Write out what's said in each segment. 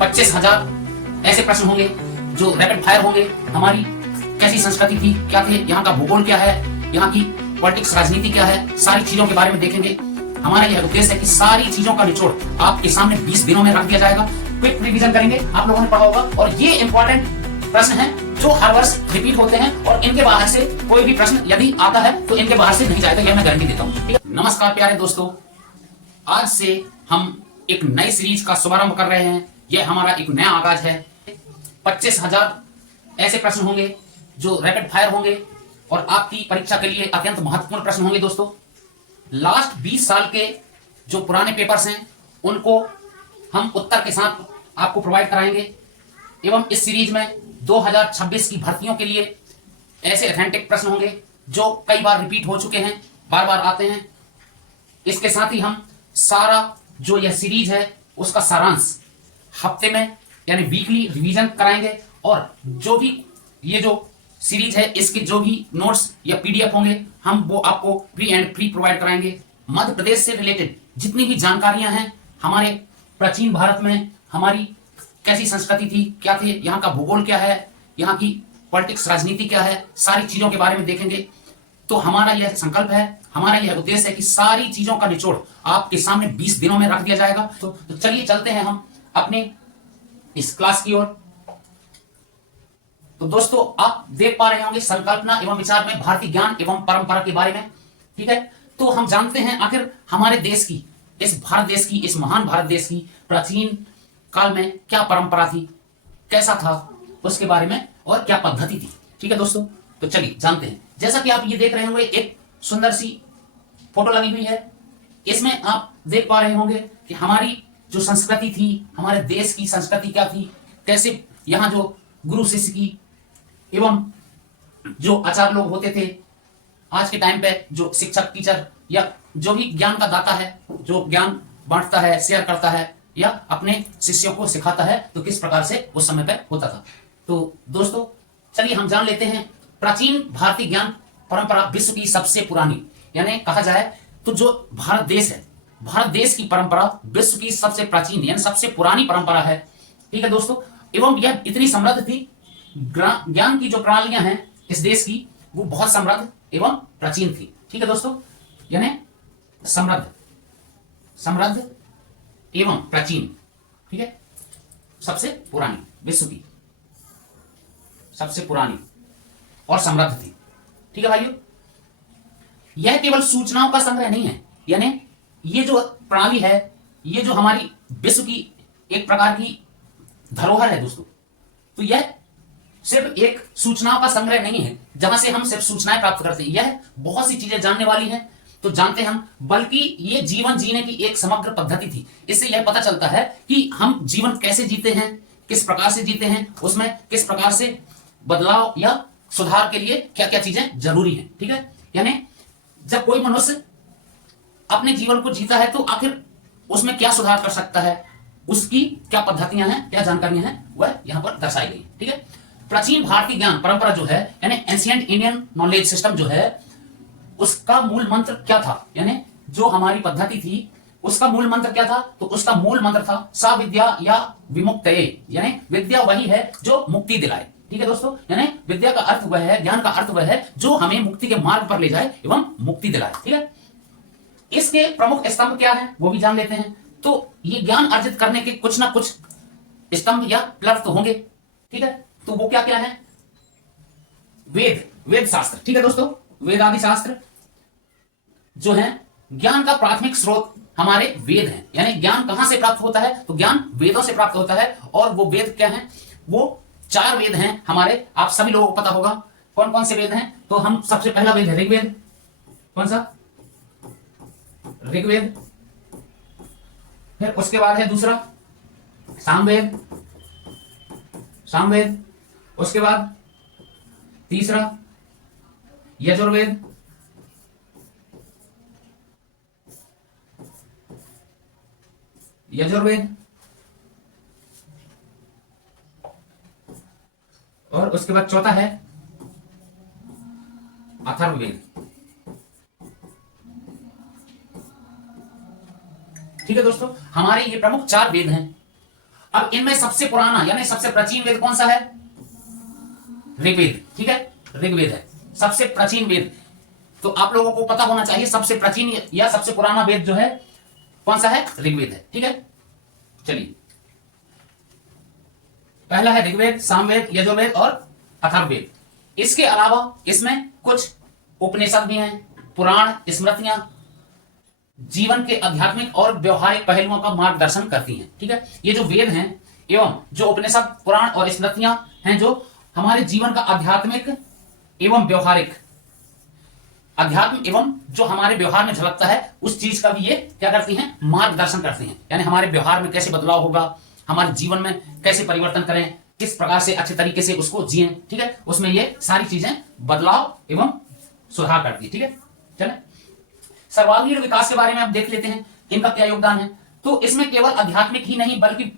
25,000 ऐसे प्रश्न होंगे जो रैपिड फायर होंगे। हमारी कैसी संस्कृति थी, क्या थे, यहाँ का भूगोल क्या है, यहाँ की पॉलिटिक्स राजनीति क्या है, सारी चीजों के बारे में देखेंगे। हमारा यह उद्देश्य है कि सारी चीजों का निचोड़ आपके सामने 20 दिनों में रख दिया जाएगा। क्विक रिवीजन करेंगे, आप लोगों ने पढ़ा होगा, और ये इंपॉर्टेंट प्रश्न हैं जो हर वर्ष रिपीट होते हैं, और इनके बाहर से कोई भी प्रश्न यदि आता है तो इनके बाहर से नहीं जाएगा, यह मैं गारंटी देता हूँ। ठीक है, नमस्कार प्यारे दोस्तों, आज से हम एक नई सीरीज का शुभारंभ कर रहे हैं। यह हमारा एक नया आगाज है। 25,000 ऐसे प्रश्न होंगे जो रैपिड फायर होंगे और आपकी परीक्षा के लिए अत्यंत महत्वपूर्ण प्रश्न होंगे। दोस्तों, लास्ट 20 साल के जो पुराने पेपर्स हैं उनको हम उत्तर के साथ आपको प्रोवाइड कराएंगे, एवं इस सीरीज में 2026 की भर्तियों के लिए ऐसे ऑथेंटिक प्रश्न होंगे जो कई बार रिपीट हो चुके हैं, बार बार आते हैं। इसके साथ ही हम सारा जो यह सीरीज है उसका सारांश हफ्ते में यानी वीकली रिवीजन कराएंगे, और जो भी ये जो सीरीज है इसके जो भी नोट्स या पीडीएफ होंगे हम वो आपको फ्री एंड फ्री प्रोवाइड कराएंगे। मध्य प्रदेश से रिलेटेड जितनी भी जानकारियां हैं, हमारे प्राचीन भारत में हमारी कैसी संस्कृति थी, क्या थे, यहाँ का भूगोल क्या है, यहाँ की पॉलिटिक्स राजनीति क्या है, सारी चीजों के बारे में देखेंगे। तो हमारा यह संकल्प है, हमारा यह उद्देश्य है कि सारी चीजों का निचोड़ आपके सामने 20 दिनों में रख दिया जाएगा। तो चलिए चलते हैं हम अपने इस क्लास की ओर। तो दोस्तों, आप देख पा रहे होंगे संकल्पना एवं विचार में भारतीय ज्ञान एवं परंपरा के बारे में। ठीक है, तो हम जानते हैं आखिर हमारे देश की, इस भारत देश की, इस महान भारत देश की प्राचीन काल में क्या परंपरा थी, कैसा था उसके बारे में, और क्या पद्धति थी। ठीक है दोस्तों, तो चलिए जानते हैं। जैसा कि आप ये देख रहे होंगे, एक सुंदर सी फोटो लगी हुई है। इसमें आप देख पा रहे होंगे कि हमारी जो संस्कृति थी, हमारे देश की संस्कृति क्या थी, कैसे यहाँ जो गुरु शिष्य की एवं जो आचार्य लोग होते थे, आज के टाइम पे जो शिक्षक टीचर या जो भी ज्ञान का दाता है, जो ज्ञान बांटता है, शेयर करता है या अपने शिष्यों को सिखाता है, तो किस प्रकार से उस समय पे होता था। तो दोस्तों, चलिए हम जान लेते हैं। प्राचीन भारतीय ज्ञान परंपरा विश्व की सबसे पुरानी, यानी कहा जाए तो जो भारत देश है, भारत देश की परंपरा विश्व की सबसे प्राचीन यानी सबसे पुरानी परंपरा है। ठीक है दोस्तों, एवं यह इतनी समृद्ध थी, ज्ञान की जो प्रणालियां हैं इस देश की वो बहुत समृद्ध एवं प्राचीन थी। ठीक है दोस्तों, यानी समृद्ध एवं प्राचीन। ठीक है, सबसे पुरानी, विश्व की सबसे पुरानी और समृद्ध थी। ठीक है भाइयों, यह केवल सूचनाओं का संग्रह नहीं है, यानी ये जो प्रणाली है, ये जो हमारी विश्व की एक प्रकार की धरोहर है दोस्तों। तो यह सिर्फ एक सूचनाओं का संग्रह नहीं है जहां से हम सिर्फ सूचनाएं प्राप्त करते हैं, यह बहुत सी चीजें जानने वाली हैं तो जानते हम, बल्कि ये जीवन जीने की एक समग्र पद्धति थी। इससे यह पता चलता है कि हम जीवन कैसे जीते हैं, किस प्रकार से जीते हैं, उसमें किस प्रकार से बदलाव या सुधार के लिए क्या क्या चीजें जरूरी हैं। ठीक है, यानी जब कोई मनुष्य अपने जीवन को जीता है तो आखिर उसमें क्या सुधार कर सकता है, उसकी क्या पद्धतियां हैं, क्या जानकारियां हैं, वह यहां पर दर्शाई गई। ठीक है, प्राचीन भारतीय ज्ञान परंपरा जो है, यानी एंशिएंट इंडियन नॉलेज सिस्टम जो है, उसका मूल मंत्र क्या था, यानी जो हमारी पद्धति थी उसका मूल मंत्र क्या था, तो उसका मूल मंत्र था सा विद्या या विमुक्तये, यानी विद्या वही है जो मुक्ति दिलाए। ठीक है दोस्तों, यानी विद्या का अर्थ वह है, ज्ञान का अर्थ वह है जो हमें मुक्ति के मार्ग पर ले जाए एवं मुक्ति दिलाए। ठीक है, इसके प्रमुख स्तंभ क्या है वो भी जान लेते हैं। तो ये ज्ञान अर्जित करने के कुछ ना कुछ स्तंभ या पिलर तो होंगे। ठीक है, तो वो क्या क्या है? वेद शास्त्र। ठीक है दोस्तों, वेद आदि शास्त्र जो है, ज्ञान का प्राथमिक स्रोत हमारे वेद हैं। यानी ज्ञान कहां से प्राप्त होता है, तो ज्ञान वेदों से प्राप्त होता है। और वो वेद क्या है, वो 4 वेद हैं हमारे, आप सभी लोगों को पता होगा कौन कौन से वेद हैं। तो हम सबसे पहला वेद है ऋग्वेद। कौन सा? ऋग्वेद। फिर उसके बाद है दूसरा सामवेद। उसके बाद तीसरा यजुर्वेद। और उसके बाद चौथा है अथर्ववेद। ठीक है दोस्तों, हमारे ये प्रमुख 4 वेद हैं। अब इनमें सबसे पुराना यानी सबसे प्राचीन वेद कौन सा है? ऋग्वेद। ठीक है, ऋग्वेद है सबसे प्राचीन वेद। तो आप लोगों को पता होना चाहिए सबसे प्राचीन या सबसे पुराना वेद जो है कौन सा है? ऋग्वेद है। ठीक है, चलिए पहला है ऋग्वेद, सामवेद, यजुर्वेद और अथर्ववेद। इसके अलावा इसमें कुछ उपनिषद भी हैं, पुराण, स्मृतियां जीवन के आध्यात्मिक और व्यवहारिक पहलुओं का मार्गदर्शन करती हैं। ठीक है, ये जो वेद हैं एवं जो उपनिषद, पुराण और स्मृतियां हैं जो हमारे जीवन का आध्यात्मिक एवं व्यवहारिक, अध्यात्म एवं जो हमारे व्यवहार में झलकता है उस चीज का भी ये क्या करती हैं? मार्गदर्शन करती हैं। यानी हमारे व्यवहार में कैसे बदलाव होगा, हमारे जीवन में कैसे परिवर्तन करें, किस प्रकार से अच्छे तरीके से उसको जिएं। ठीक है, उसमें ये सारी चीजें बदलाव एवं सुधार करती है। ठीक है, चले सर्वांगीण विकास के बारे में आप देख लेते हैं, इनका क्या योगदान है। तो इसमें केवल आध्यात्मिक ही नहीं बल्कि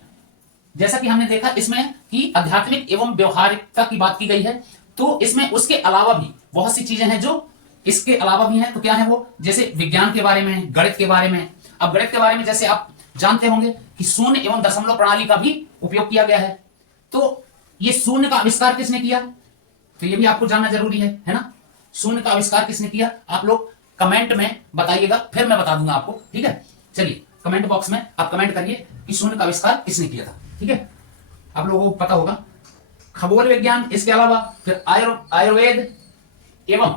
जैसा कि हमने देखा इसमें कि आध्यात्मिक एवं व्यवहारिकता की बात की गई है, तो इसमें उसके अलावा भी बहुत सी चीजें हैं जो इसके अलावा भी हैं। तो क्या है वो? जैसे विज्ञान के बारे में, गणित के बारे में। अब गणित के बारे में जैसे आप जानते होंगे कि शून्य एवं दशमलव प्रणाली का भी उपयोग किया गया है। तो ये शून्य का आविष्कार किसने किया? तो ये भी आपको जानना जरूरी है ना? शून्य का आविष्कार किसने किया? आप लोग कमेंट में बताइएगा, फिर मैं बता दूंगा आपको। ठीक है, चलिए कमेंट बॉक्स में आप कमेंट करिए कि शून्य का आविष्कार किसने किया था। ठीक है, आप लोगों को पता होगा। खगोल विज्ञान, इसके अलावा फिर आयुर्वेद एवं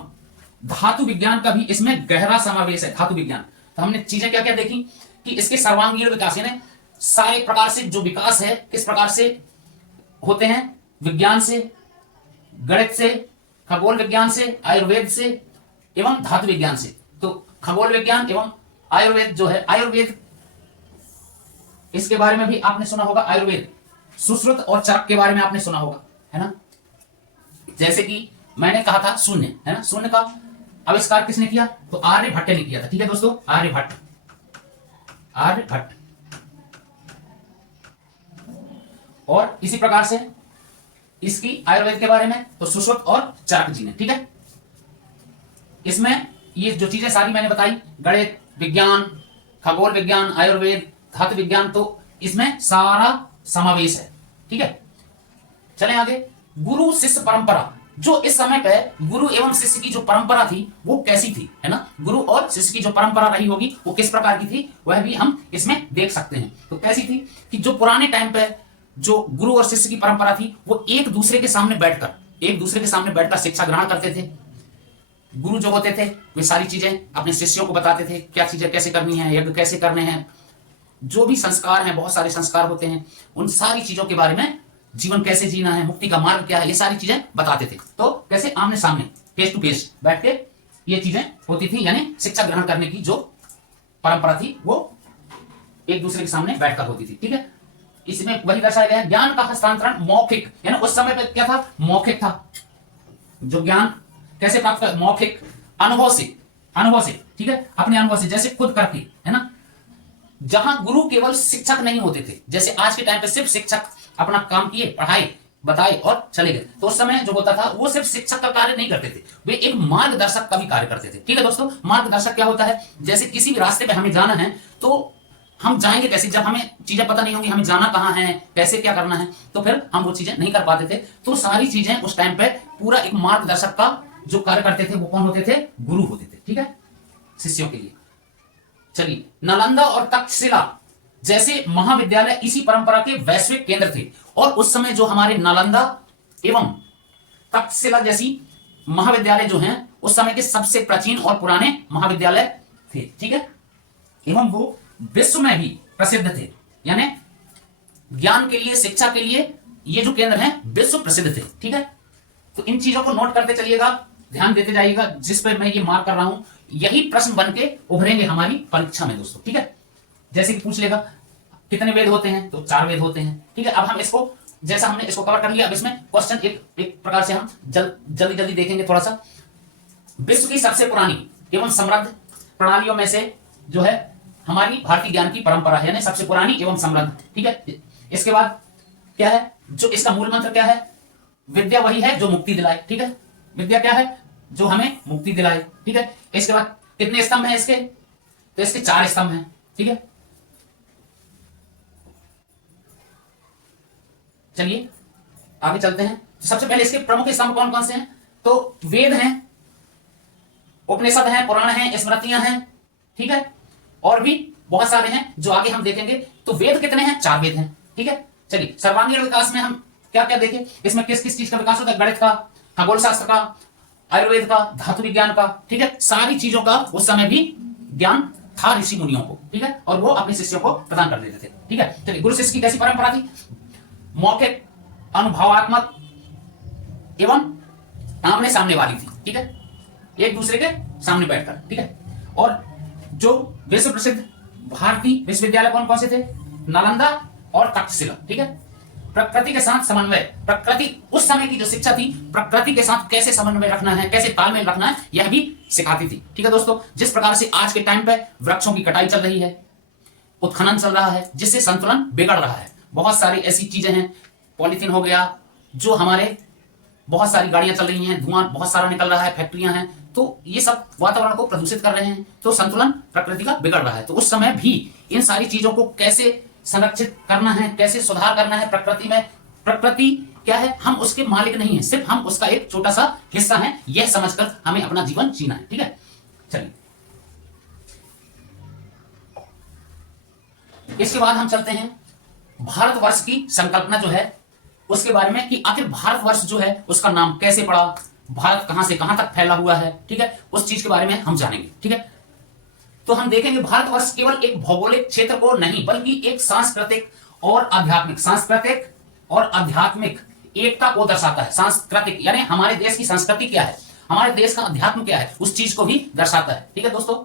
धातु विज्ञान का भी इसमें गहरा समावेश है। धातु विज्ञान, तो हमने चीजें क्या क्या देखी कि इसके सर्वांगीण विकास यानी सारे प्रकार से जो विकास है किस प्रकार से होते हैं, विज्ञान से, गणित से, खगोल विज्ञान से, आयुर्वेद से एवं धातु विज्ञान से। तो खगोल विज्ञान एवं आयुर्वेद जो है, आयुर्वेद इसके बारे में भी आपने सुना होगा। आयुर्वेद सुश्रुत और चरक के बारे में आपने सुना होगा, है ना? जैसे कि मैंने कहा था शून्य, है ना? शून्य का आविष्कार किसने किया? तो आर्यभट्ट ने किया था। ठीक है दोस्तों, आर्यभट्ट। और इसी प्रकार से इसकी आयुर्वेद के बारे में तो सुश्रुत और चरक जी ने। ठीक है, इसमें ये जो चीजें सारी मैंने बताई, गणित, विज्ञान, खगोल विज्ञान, आयुर्वेद, धातु विज्ञान, तो इसमें सारा समावेश है। ठीक है, चलें आगे। गुरु शिष्य परंपरा, जो इस समय पे गुरु एवं शिष्य की जो परंपरा थी वो कैसी थी, है ना? गुरु और शिष्य की जो परंपरा रही होगी वो किस प्रकार की थी वह भी हम इसमें देख सकते हैं। तो कैसी थी कि जो पुराने टाइम पे जो गुरु और शिष्य की परंपरा थी वो एक दूसरे के सामने बैठकर शिक्षा ग्रहण करते थे। गुरु जो होते थे वे सारी चीजें अपने शिष्यों को बताते थे, क्या चीजें कैसे करनी है, यज्ञ कैसे करने हैं, जो भी संस्कार हैं, बहुत सारे संस्कार होते हैं, उन सारी चीजों के बारे में, जीवन कैसे जीना है, मुक्ति का मार्ग क्या है, ये सारी चीजें बताते थे। तो कैसे आमने सामने फेस टू फेस बैठ के ये चीजें होती थी, यानी शिक्षा ग्रहण करने की जो परंपरा थी वो एक दूसरे के सामने बैठकर होती थी। ठीक है, इसमें वही दर्शाया गया है। ज्ञान का हस्तांतरण मौखिक, यानी उस समय पे क्या था? मौखिक था। जो ज्ञान कैसे प्राप्त कर? मौखिक, अनुभव से। ठीक है, अपने अनुभव से, जैसे खुद करके, है ना? जहां गुरु केवल शिक्षक नहीं होते थे, जैसे आज के टाइम पे सिर्फ शिक्षक अपना काम किए, पढ़ाए, बताए और चले गए। तो उस समय जो होता था वो सिर्फ शिक्षक का कार्य नहीं करते थे, वे एक मार्गदर्शक का भी कार्य करते थे। ठीक है दोस्तों, मार्गदर्शक क्या होता है? जैसे किसी भी रास्ते पे हमें जाना है तो हम जाएंगे कैसे? जब हमें चीजें पता नहीं होंगी, हमें जाना कहां है, कैसे क्या करना है, तो फिर हम वो चीजें नहीं कर पाते थे। तो सारी चीजें उस टाइम पे पूरा एक मार्गदर्शक का जो कार्य करते थे वो कौन होते थे? गुरु होते थे। ठीक है, शिष्यों के लिए। चलिए, नालंदा और तक्षशिला जैसे महाविद्यालय इसी परंपरा के वैश्विक केंद्र थे। और उस समय जो हमारे नालंदा एवं तक्षशिला जैसी महाविद्यालय जो हैं उस समय के सबसे प्राचीन और पुराने महाविद्यालय थे। ठीक है, एवं वो विश्व में भी प्रसिद्ध थे, यानी ज्ञान के लिए, शिक्षा के लिए ये जो केंद्र हैं विश्व प्रसिद्ध थे। ठीक है, तो इन चीजों को नोट करते चलिएगा, ध्यान देते जाइएगा, जिस पे मैं ये मार्क कर रहा हूं यही प्रश्न बन के उभरेंगे हमारी परीक्षा में दोस्तों। ठीक है, जैसे कि पूछ लेगा कितने वेद होते हैं, तो 4 वेद होते हैं। ठीक है, अब हम इसको, जैसा हमने इसको कवर कर लिया, अब इसमें क्वेश्चन एक प्रकार से हम जल्दी देखेंगे थोड़ा सा। विश्व की सबसे पुरानी एवं समृद्ध प्रणालियों में से जो है हमारी भारतीय ज्ञान की परंपरा है, यानी सबसे पुरानी एवं समृद्ध। ठीक है, इसके बाद क्या है? जो इसका मूल मंत्र क्या है? विद्या वही है जो मुक्ति दिलाए। ठीक है, विद्या क्या है? जो हमें मुक्ति दिलाए। ठीक है, इसके बाद कितने स्तंभ हैं इसके? तो इसके 4 स्तंभ हैं। ठीक है, चलिए आगे चलते हैं। सबसे पहले इसके प्रमुख स्तंभ कौन कौन से हैं? तो वेद हैं, उपनिषद हैं, पुराण हैं, स्मृतियां हैं, ठीक है, और भी बहुत सारे हैं जो आगे हम देखेंगे। तो वेद कितने हैं? 4 वेद हैं, ठीक है। चलिए सर्वांगीण विकास में हम क्या क्या देखें, इसमें किस किस चीज का विकास होता है? गणित का, खगोल शास्त्र का, आयुर्वेद का, धातु विज्ञान का, ठीक है, सारी चीजों का उस समय भी ज्ञान था ऋषि मुनियों को, ठीक है, और वो अपने शिष्यों को प्रदान कर देते थे, ठीक है। चलिए गुरु शिष्य की कैसी परंपरा थी? मौखिक, अनुभवात्मक एवं आमने सामने वाली थी, ठीक है, एक दूसरे के सामने बैठकर, ठीक है। और जो विश्व प्रसिद्ध भारतीय विश्वविद्यालय कौन कौन से थे? नालंदा और तक्षशिला, ठीक है। प्रकृति के साथ समन्वय, प्रकृति उस समय की जो शिक्षा थी, प्रकृति के साथ कैसे समन्वय रखना है, कैसे तालमेल रखना है, यह भी सिखाती थी, ठीक है दोस्तों। जिस प्रकार से आज के टाइम पे वृक्षों की कटाई चल रही है, उत्खनन चल रहा है, जिससे संतुलन बिगड़ रहा है, बहुत सारी ऐसी चीजें हैं, पॉलीथीन हो गया, जो हमारे बहुत सारी गाड़ियां चल रही हैं, धुआं बहुत सारा निकल रहा है, फैक्ट्रियां हैं, तो ये सब वातावरण को प्रदूषित कर रहे हैं, तो संतुलन प्रकृति का बिगड़ रहा है। तो उस समय भी इन सारी चीजों को कैसे संरक्षित करना है, कैसे सुधार करना है प्रकृति में। प्रकृति क्या है? हम उसके मालिक नहीं है, सिर्फ हम उसका एक छोटा सा हिस्सा है, यह समझकर हमें अपना जीवन जीना है, ठीक है। चलिए इसके बाद हम चलते हैं भारतवर्ष की संकल्पना जो है उसके बारे में, कि आखिर भारतवर्ष जो है उसका नाम कैसे पड़ा, भारत कहां से कहां तक फैला हुआ है, ठीक है, उस चीज के बारे में हम जानेंगे, ठीक है। तो हम देखेंगे भारतवर्ष केवल एक भौगोलिक क्षेत्र को नहीं, बल्कि एक सांस्कृतिक और आध्यात्मिक एकता को दर्शाता है। सांस्कृतिक यानी हमारे देश की संस्कृति क्या है, हमारे देश का अध्यात्म क्या है, उस चीज को भी दर्शाता है, ठीक है दोस्तों।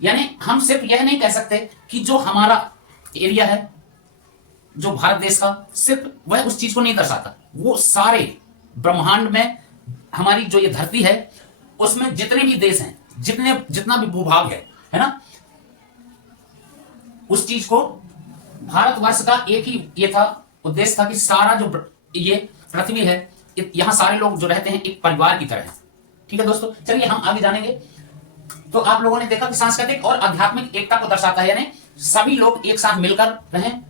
यानी हम सिर्फ यह नहीं कह सकते कि जो हमारा एरिया है, जो भारत देश का, सिर्फ वह उस चीज को नहीं दर्शाता, वो सारे ब्रह्मांड में हमारी जो ये धरती है उसमें जितने भी देश हैं, जितना भी भूभाग है ना, उस चीज को भारतवर्ष का एक ही ये था उद्देश्य था कि सारा जो ये पृथ्वी है, यहां सारे लोग जो रहते हैं एक परिवार की तरह है, ठीक है दोस्तों। चलिए हम आगे जानेंगे। तो आप लोगों ने देखा कि सांस्कृतिक और आध्यात्मिक एकता को दर्शाता है, यानी सभी लोग एक साथ मिलकर रहें,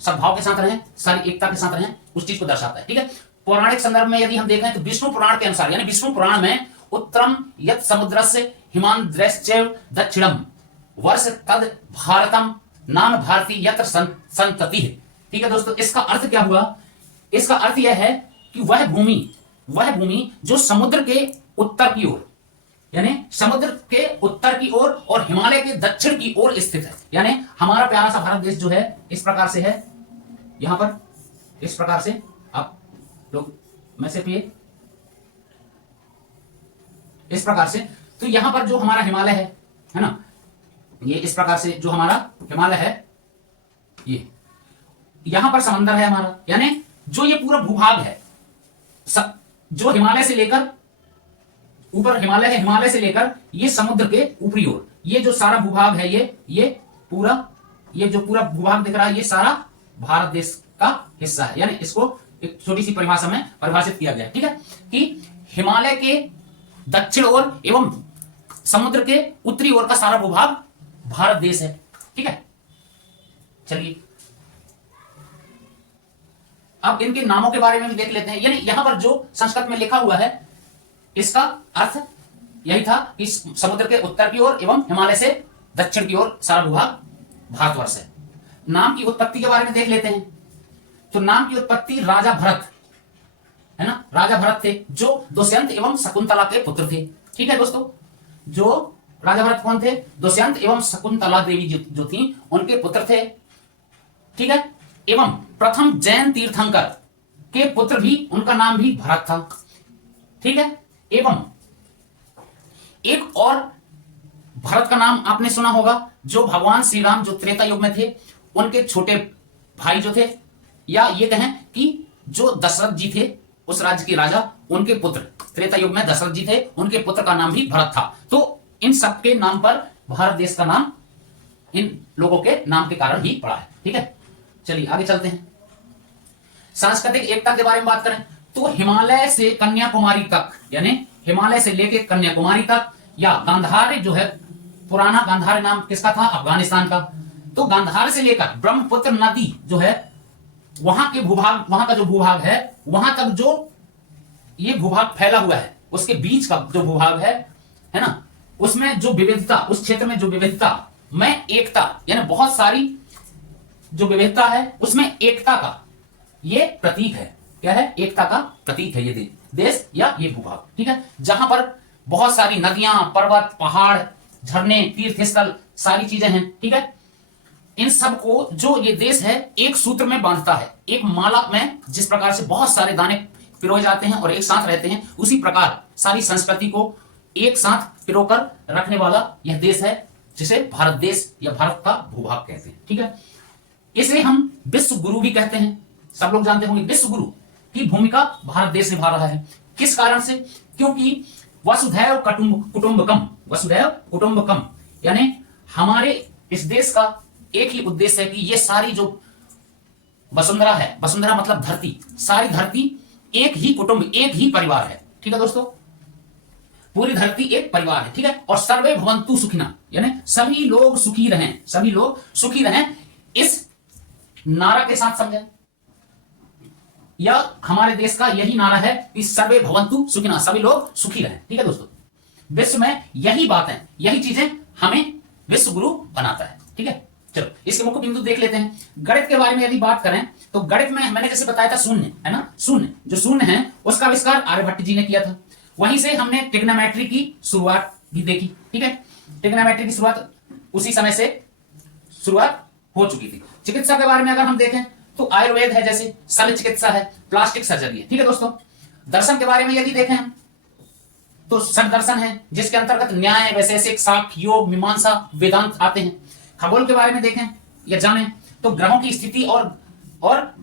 सद्भाव के साथ रहें, सारी एकता के साथ रहें, उस चीज को दर्शाता है, ठीक है। पौराणिक संदर्भ में यदि हम देखें तो विष्णु पुराण के अनुसार, यानी विष्णु पुराण में उत्तरम यत् समुद्रस्य हिमांद्रश्चैव दक्षिणम वर्ष तद भारतम नाम भारती यत्र संतति, ठीक है दोस्तों। इसका अर्थ क्या हुआ? इसका अर्थ यह है कि वह भूमि जो समुद्र के उत्तर की ओर, यानी समुद्र के उत्तर की ओर और हिमालय के दक्षिण की ओर स्थित है, यानी हमारा प्यारा सा भारत देश जो है इस प्रकार से है, यहां पर इस प्रकार से आप लोग मैं सिर्फ ये इस प्रकार से, तो यहां पर जो हमारा हिमालय है ना, ये इस प्रकार से जो हमारा हिमालय है, ये यहां पर समंदर है हमारा, यानी जो ये पूरा भूभाग है, जो हिमालय से लेकर ऊपर हिमालय है, हिमालय से लेकर ये समुद्र के ऊपरी ओर, ये जो सारा भूभाग है, ये पूरा, ये जो पूरा भूभाग दिख रहा है, ये सारा भारत देश का हिस्सा है। यानी इसको एक छोटी सी परिभाषा में परिभाषित किया गया है, ठीक है, कि हिमालय के दक्षिण ओर एवं समुद्र के उत्तरी ओर का सारा भूभाग भारत देश है, ठीक है। चलिए अब इनके नामों के बारे में भी देख लेते हैं। यानी यहां पर जो संस्कृत में लिखा हुआ है, इसका अर्थ यही था कि समुद्र के उत्तर की ओर एवं हिमालय से दक्षिण की ओर सारा भूभाग भारतवर्ष है। नाम की उत्पत्ति के बारे में देख लेते हैं। तो नाम की उत्पत्ति राजा भरत है ना, राजा भरत थे जो दुष्यंत एवं शकुंतला के पुत्र थे, ठीक है दोस्तों। जो राजा भरत कौन थे? दुष्यंत एवं शकुंतला देवी जो थी उनके पुत्र थे, ठीक है। एवं प्रथम जैन तीर्थंकर के पुत्र भी, उनका नाम भी भरत था, ठीक है। एवं एक और भरत का नाम आपने सुना होगा, जो भगवान श्री राम जो त्रेता युग में थे उनके छोटे भाई जो थे, या ये कहें कि जो दशरथ जी थे उस राज्य के राजा, उनके पुत्र त्रेता युग में दशरथ जी थे, उनके पुत्र का नाम भी भरत था। तो इन सबके नाम पर भारत देश का नाम इन लोगों के नाम के कारण ही पड़ा है, ठीक है। चलिए आगे चलते हैं। सांस्कृतिक एकता के बारे में बात करें तो हिमालय से कन्याकुमारी तक, यानी हिमालय से लेकर कन्याकुमारी तक, या गांधार जो है, पुराना गांधार नाम किसका था? अफगानिस्तान का। तो गांधार से लेकर ब्रह्मपुत्र नदी जो है वहां के भूभाग, वहां का जो भूभाग है, वहां तक जो ये भूभाग फैला हुआ है, उसके बीच का जो भूभाग है ना, उसमें जो विविधता, उस क्षेत्र में जो विविधता में एकता, यानी बहुत सारी जो विविधता है उसमें एकता का ये प्रतीक है। क्या है? एकता का प्रतीक है ये देश या ये भूभाग। ठीक है, जहां पर बहुत सारी नदियां, पर्वत, पहाड़, झरने, तीर्थ स्थल, सारी चीजें हैं। ठीक है, इन सब को जो ये देश है एक सूत्र में बांधता है, एक माला में जिस प्रकार से बहुत सारे दाने पिरोए जाते हैं और एक साथ रहते हैं, उसी प्रकार सारी संस्कृति को एक साथ पिरोकर रखने वाला यह देश है, जिसे भारत देश या भारत का भूभाग कहते हैं। ठीक है, इसे हम विश्व गुरु भी कहते हैं। सब लोग जानते होंगे विश्व गुरु की भूमिका भारत देश निभा रहा है। किस कारण से? क्योंकि वसुधैव कुटुंबकम, वसुधैव कुटुंबकम, यानी हमारे इस देश का एक ही उद्देश्य है कि ये सारी जो वसुंधरा है, वसुंधरा मतलब धरती, सारी धरती एक ही कुटुंब, एक ही परिवार है। ठीक है दोस्तों, पूरी धरती एक परिवार है। ठीक है, और सर्वे भवन्तु सुखिना, यानी सभी लोग सुखी रहें, सभी लोग सुखी रहें, इस नारा के साथ समझें। या हमारे देश का यही नारा है कि सर्वे भवन्तु सुखिना, सभी लोग सुखी रहें। ठीक है दोस्तों, विश्व में यही बातें, यही चीजें हमें विश्व गुरु बनाता है। ठीक है, चलो इसके मुख्य बिंदु देख लेते हैं। गणित के बारे में यदि बात करें तो गणित में मैंने जैसे बताया था शून्य, है ना, शून्य, जो शून्य है उसका आविष्कार आर्यभट्ट जी ने किया था। वहीं से हमने ट्रिग्नोमेट्री की शुरुआत भी देखी। ठीक है, ट्रिग्नोमेट्री की शुरुआत उसी समय से शुरुआत हो चुकी थी। चिकित्सा के बारे में अगर हम देखें तो आयुर्वेद है, जैसे शल्य चिकित्सा है, प्लास्टिक सर्जरी है। ठीक है दोस्तों, दर्शन के बारे में यदि देखें तो षट दर्शन है, जिसके अंतर्गत न्याय, वैशेषिक, साक्ष्य, योग, मीमांसा, वेदांत आते हैं। खगोल के बारे में देखें या जानें तो ग्रहों की स्थिति और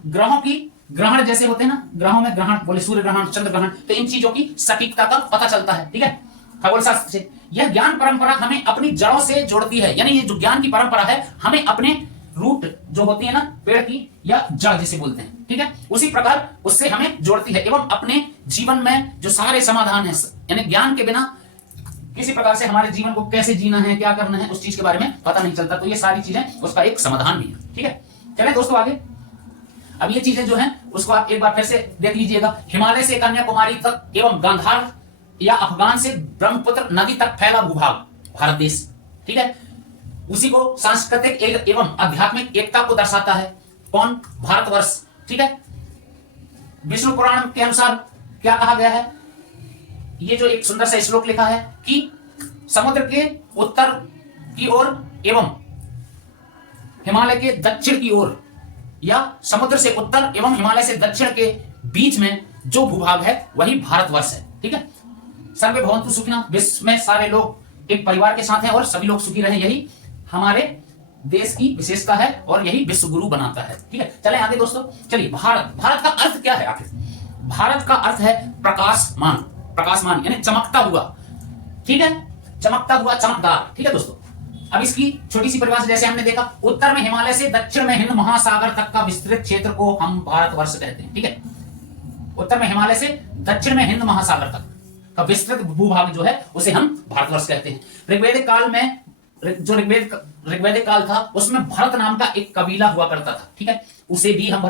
ग्रहों की ग्रहण जैसे होते हैं ना, ग्रहों में ग्रहण बोले, सूर्य ग्रहण, चंद्र ग्रहण, तो इन चीजों की सटीकता का पता चलता है। ठीक है, खगोल शास्त्र से यह ज्ञान परंपरा हमें अपनी जड़ों से जोड़ती है, यानी ये जो ज्ञान की परंपरा है हमें अपने रूट जो होती है ना पेड़ की, या जड़ जिसे बोलते हैं, ठीक है, उसी प्रकार उससे हमें जोड़ती है एवं अपने जीवन में जो सारे समाधान है, यानी ज्ञान के बिना किसी प्रकार से हमारे जीवन को कैसे जीना है, क्या करना है, उस चीज के बारे में पता नहीं चलता। तो ये सारी चीजें उसका एक समाधान भी है। ठीक है, चलें दोस्तों आगे। अब ये चीजें जो हैं उसको आप एक बार फिर से देख लीजिएगा। हिमालय से कन्याकुमारी तक एवं गांधार या अफगान से ब्रह्मपुत्र नदी तक फैला भूभाग भारत देश। ठीक है, उसी को सांस्कृतिक एवं आध्यात्मिक एकता को दर्शाता है। कौन? भारतवर्ष। ठीक है, विष्णु पुराण के अनुसार क्या कहा गया है? ये जो एक सुंदर सा श्लोक लिखा है कि समुद्र के उत्तर की ओर एवं हिमालय के दक्षिण की ओर, या समुद्र से उत्तर एवं हिमालय से दक्षिण के बीच में जो भूभाग है वही भारतवर्ष है। ठीक है, सर्वे भवन्तु सुखिनः, विश्व में सारे लोग एक परिवार के साथ हैं और सभी लोग सुखी रहे, यही हमारे देश की विशेषता है और यही विश्व गुरु बनाता है। ठीक है, चलें आगे दोस्तों। चलिए, भारत, भारत का अर्थ क्या है आखिर? भारत का अर्थ है प्रकाशमान, प्रकाशमान यानी चमकता हुआ। ठीक है, चमकता हुआ, चमकदार। ठीक है दोस्तों, अब इसकी छोटी सी परिभाषा जैसे हमने देखा, उत्तर में हिमालय से दक्षिण में हिंद महासागर तक का विस्तृत क्षेत्र को हम भारतवर्ष कहते हैं। ठीक है, उत्तर में हिमालय से दक्षिण में हिंद महासागर तक का विस्तृत भूभाग जो है उसे हम भारतवर्ष कहते हैं। ऋग्वेदिक काल में जो ऋग्वेदिक काल था उसमें भरत नाम का एक कबीला हुआ करता था। ठीक है, उसे भी हम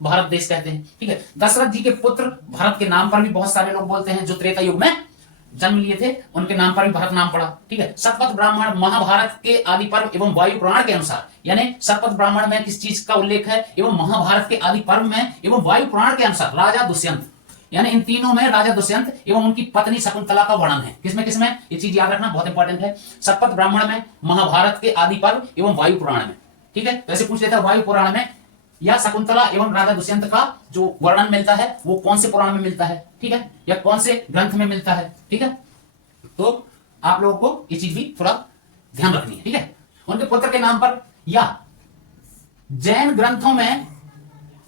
भारत देश कहते हैं। ठीक है, दशरथ जी के पुत्र भरत के नाम पर भी बहुत सारे लोग बोलते हैं, जो त्रेता युग में जन्म लिए थे उनके नाम पर भी भरत नाम पड़ा। ठीक है, शतपथ ब्राह्मण महाभारत के आदि पर्व एवं वायु पुराण के अनुसार, यानी शतपथ ब्राह्मण में किस चीज का उल्लेख है एवं महाभारत के आदि पर्व में एवं वायु पुराण के अनुसार राजा दुष्यंत, यानी इन तीनों में राजा दुष्यंत एवं उनकी पत्नी शकुंतला का वर्णन है। किसमें किसमें? ये चीज याद रखना बहुत इंपॉर्टेंट है। शतपथ ब्राह्मण में, महाभारत के आदि पर्व एवं वायु पुराण में। ठीक है, तो ऐसे पूछ लेता है वायु पुराण में या शकुंतला एवं राजा दुष्यंत का जो वर्णन मिलता है वो कौन से पुराण में मिलता है? ठीक है, या कौन से ग्रंथ में मिलता है? ठीक है, तो आप लोगों को ये चीज भी थोड़ा ध्यान रखनी है। ठीक है, उनके पुत्र के नाम पर, या जैन ग्रंथों में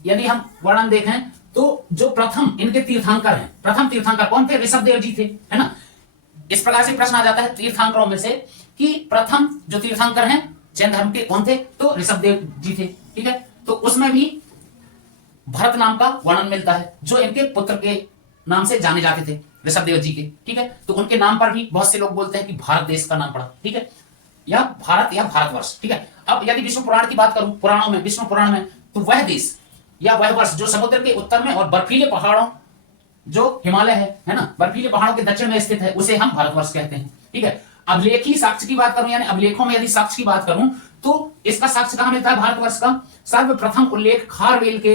यदि हम वर्णन देखें तो जो प्रथम इनके तीर्थंकर हैं, प्रथम तीर्थंकर कौन थे? ऋषभदेव जी थे, है ना। इस प्रकार से प्रश्न आ जाता है तीर्थंकरों में से कि प्रथम जो तीर्थंकर हैं जैन धर्म के कौन थे? तो ऋषभदेव जी थे। ठीक है, तो उसमें भी भरत नाम का वर्णन मिलता है, जो इनके पुत्र के नाम से जाने जाते थे, ऋषभदेव जी के। ठीक है, तो उनके नाम पर भी बहुत से लोग बोलते हैं कि भारत देश का नाम पड़ा। ठीक है, या भारत या भारतवर्ष। ठीक है, अब यदि विष्णु पुराण की बात करूं, पुराणों में, विष्णु पुराण में, तो वह देश या वह वर्ष जो समुद्र के उत्तर में और बर्फीले पहाड़ों जो हिमालय है ना, बर्फीले पहाड़ों के दक्षिण में स्थित है, उसे हम भारतवर्ष कहते हैं। ठीक है, अभिलेखी साक्ष्य की बात करूं, यानी अभिलेखों में यदि साक्ष्य की बात करूं तो इसका साक्ष्य कहां मिलता है भारतवर्ष का? सर्वप्रथम उल्लेख खारवेल के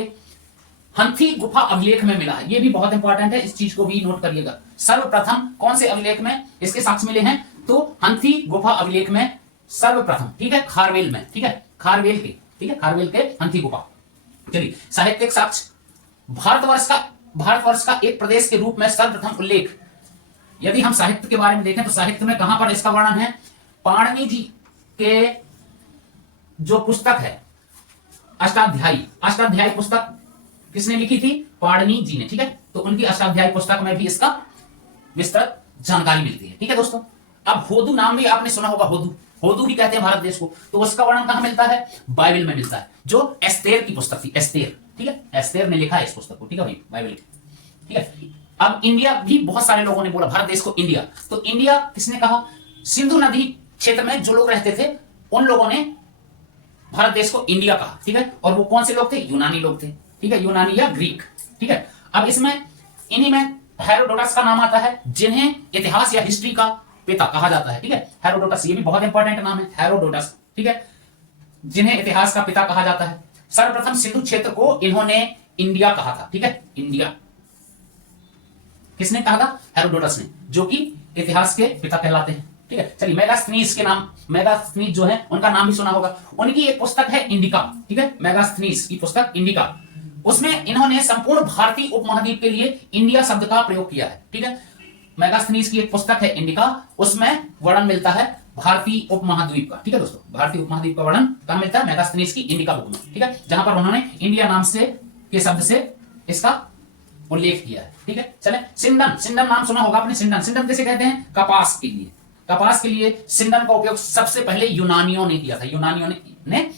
हंथी गुफा अभिलेख में मिला है। ये भी बहुत इंपॉर्टेंट है, इस चीज को भी नोट करिएगा। सर्वप्रथम कौन से अभिलेख में इसके साक्ष्य मिले हैं? तो हंथी गुफा अभिलेख में सर्वप्रथम, ठीक है, खारवेल में, ठीक है, खारवेल के, ठीक है, खारवेल के हंथी गुफा। चलिए, साहित्यिक साक्ष्य, भारतवर्ष का एक प्रदेश के रूप में सर्वप्रथम उल्लेख, यदि हम साहित्य के बारे में देखें तो साहित्य में कहां पर इसका वर्णन है? पाणिनि जी के जो पुस्तक है अष्टाध्यायी पुस्तक किसने लिखी थी? पाणिनि जी ने, ठीक है, तो उनकी अष्टाध्यायी पुस्तक में भी इसका विस्तृत जानकारी मिलती है। ठीक है दोस्तों, अब होदू नाम भी आपने सुना होगा, होदू भी कहते हैं भारत देश को, तो उसका वर्णन कहां मिलता है? बाइबल में मिलता है, जो एस्तेर की पुस्तक थी, एस्तेर, ठीक है, एस्तेर ने लिखा है इस पुस्तक को, ठीक है भाई, बाइबल, ठीक है। अब इंडिया भी बहुत सारे लोगों ने बोला भारत देश को इंडिया, तो इंडिया किसने कहा? सिंधु नदी क्षेत्र में जो लोग रहते थे उन लोगों ने भारत देश को इंडिया कहा, ठीक है, और वो कौन से लोग थे? यूनानी लोग थे, ठीक है, यूनानी या ग्रीक, ठीक है। अब इसमें इन्हीं में हेरोडोटस का नाम आता है, जिन्हें इतिहास या हिस्ट्री का पिता कहा जाता है, ठीक है, हेरोडोटस, ये भी बहुत इंपॉर्टेंट नाम है, हेरोडोटस, ठीक है, जिन्हें इतिहास का पिता कहा जाता है। सर्वप्रथम सिंधु क्षेत्र को इन्होंने इंडिया कहा था, ठीक है, इंडिया किसने कहा था? हेरोडोटस ने, जो कि इतिहास के पिता कहलाते हैं, ठीक है। चलिए, मेगास्थनीज के नाम, मेगास्थनीज जो है उनका नाम भी सुना होगा, उनकी एक पुस्तक है इंडिका, ठीक है, मेगास्थनीज की पुस्तक इंडिका, उसमें इन्होंने संपूर्ण भारतीय उपमहाद्वीप के लिए इंडिया शब्द का प्रयोग किया है, ठीक है। मेगास्थनीज की एक पुस्तक है इंडिका, उसमें वर्णन मिलता है भारतीय उपमहाद्वीप का, ठीक है दोस्तों, भारतीय उपमहाद्वीप का वर्णन कहां मिलता है? मेगास्थनीज की इंडिका बुक में, ठीक है, जहां पर उन्होंने इंडिया नाम से के शब्द से इसका उल्लेख किया है, ठीक है। चले, सिंडन नाम सुना होगा आपने, सिंडन किसे कहते हैं? कपास के लिए, कपास के लिए सिंडन का उपयोग सबसे पहले यूनानियों ने किया था, यूनानियों ने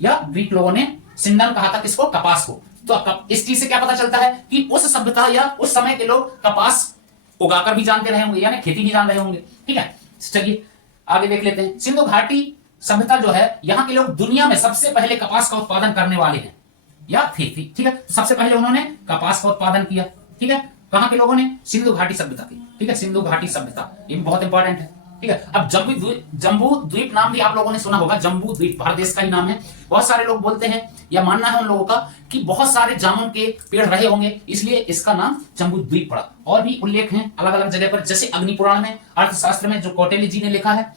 या ग्रीक लोगों ने सिंडन कहा था, किसको? कपास को। तो इस चीज से क्या पता चलता है कि उस सभ्यता या उस समय के लोग कपास उगाकर भी जानते रहे होंगे, यानी खेती भी जान रहे होंगे, ठीक है। चलिए आगे देख लेते हैं। सिंधु घाटी सभ्यता जो है, यहाँ के लोग दुनिया में सबसे पहले कपास का उत्पादन करने वाले हैं या थी, ठीक है, सबसे पहले उन्होंने कपास का उत्पादन किया, ठीक है, कहां के लोगों ने? सिंधु घाटी सभ्यता की, ठीक है, सिंधु घाटी सभ्यता, ये बहुत इंपॉर्टेंट है, ठीक है। अब जम्बू द्वीप नाम भी आप लोगों ने सुना होगा, जम्बू द्वीप भारत देश का ही नाम है। बहुत सारे लोग बोलते हैं या मानना है उन लोगों का कि बहुत सारे जामुन के पेड़ रहे होंगे, इसलिए इसका नाम जम्बू द्वीप पड़ा। और भी उल्लेख हैं अलग अलग जगह पर, जैसे अग्नि पुराण में, अर्थशास्त्र में जो कौटिल्य जी ने लिखा है,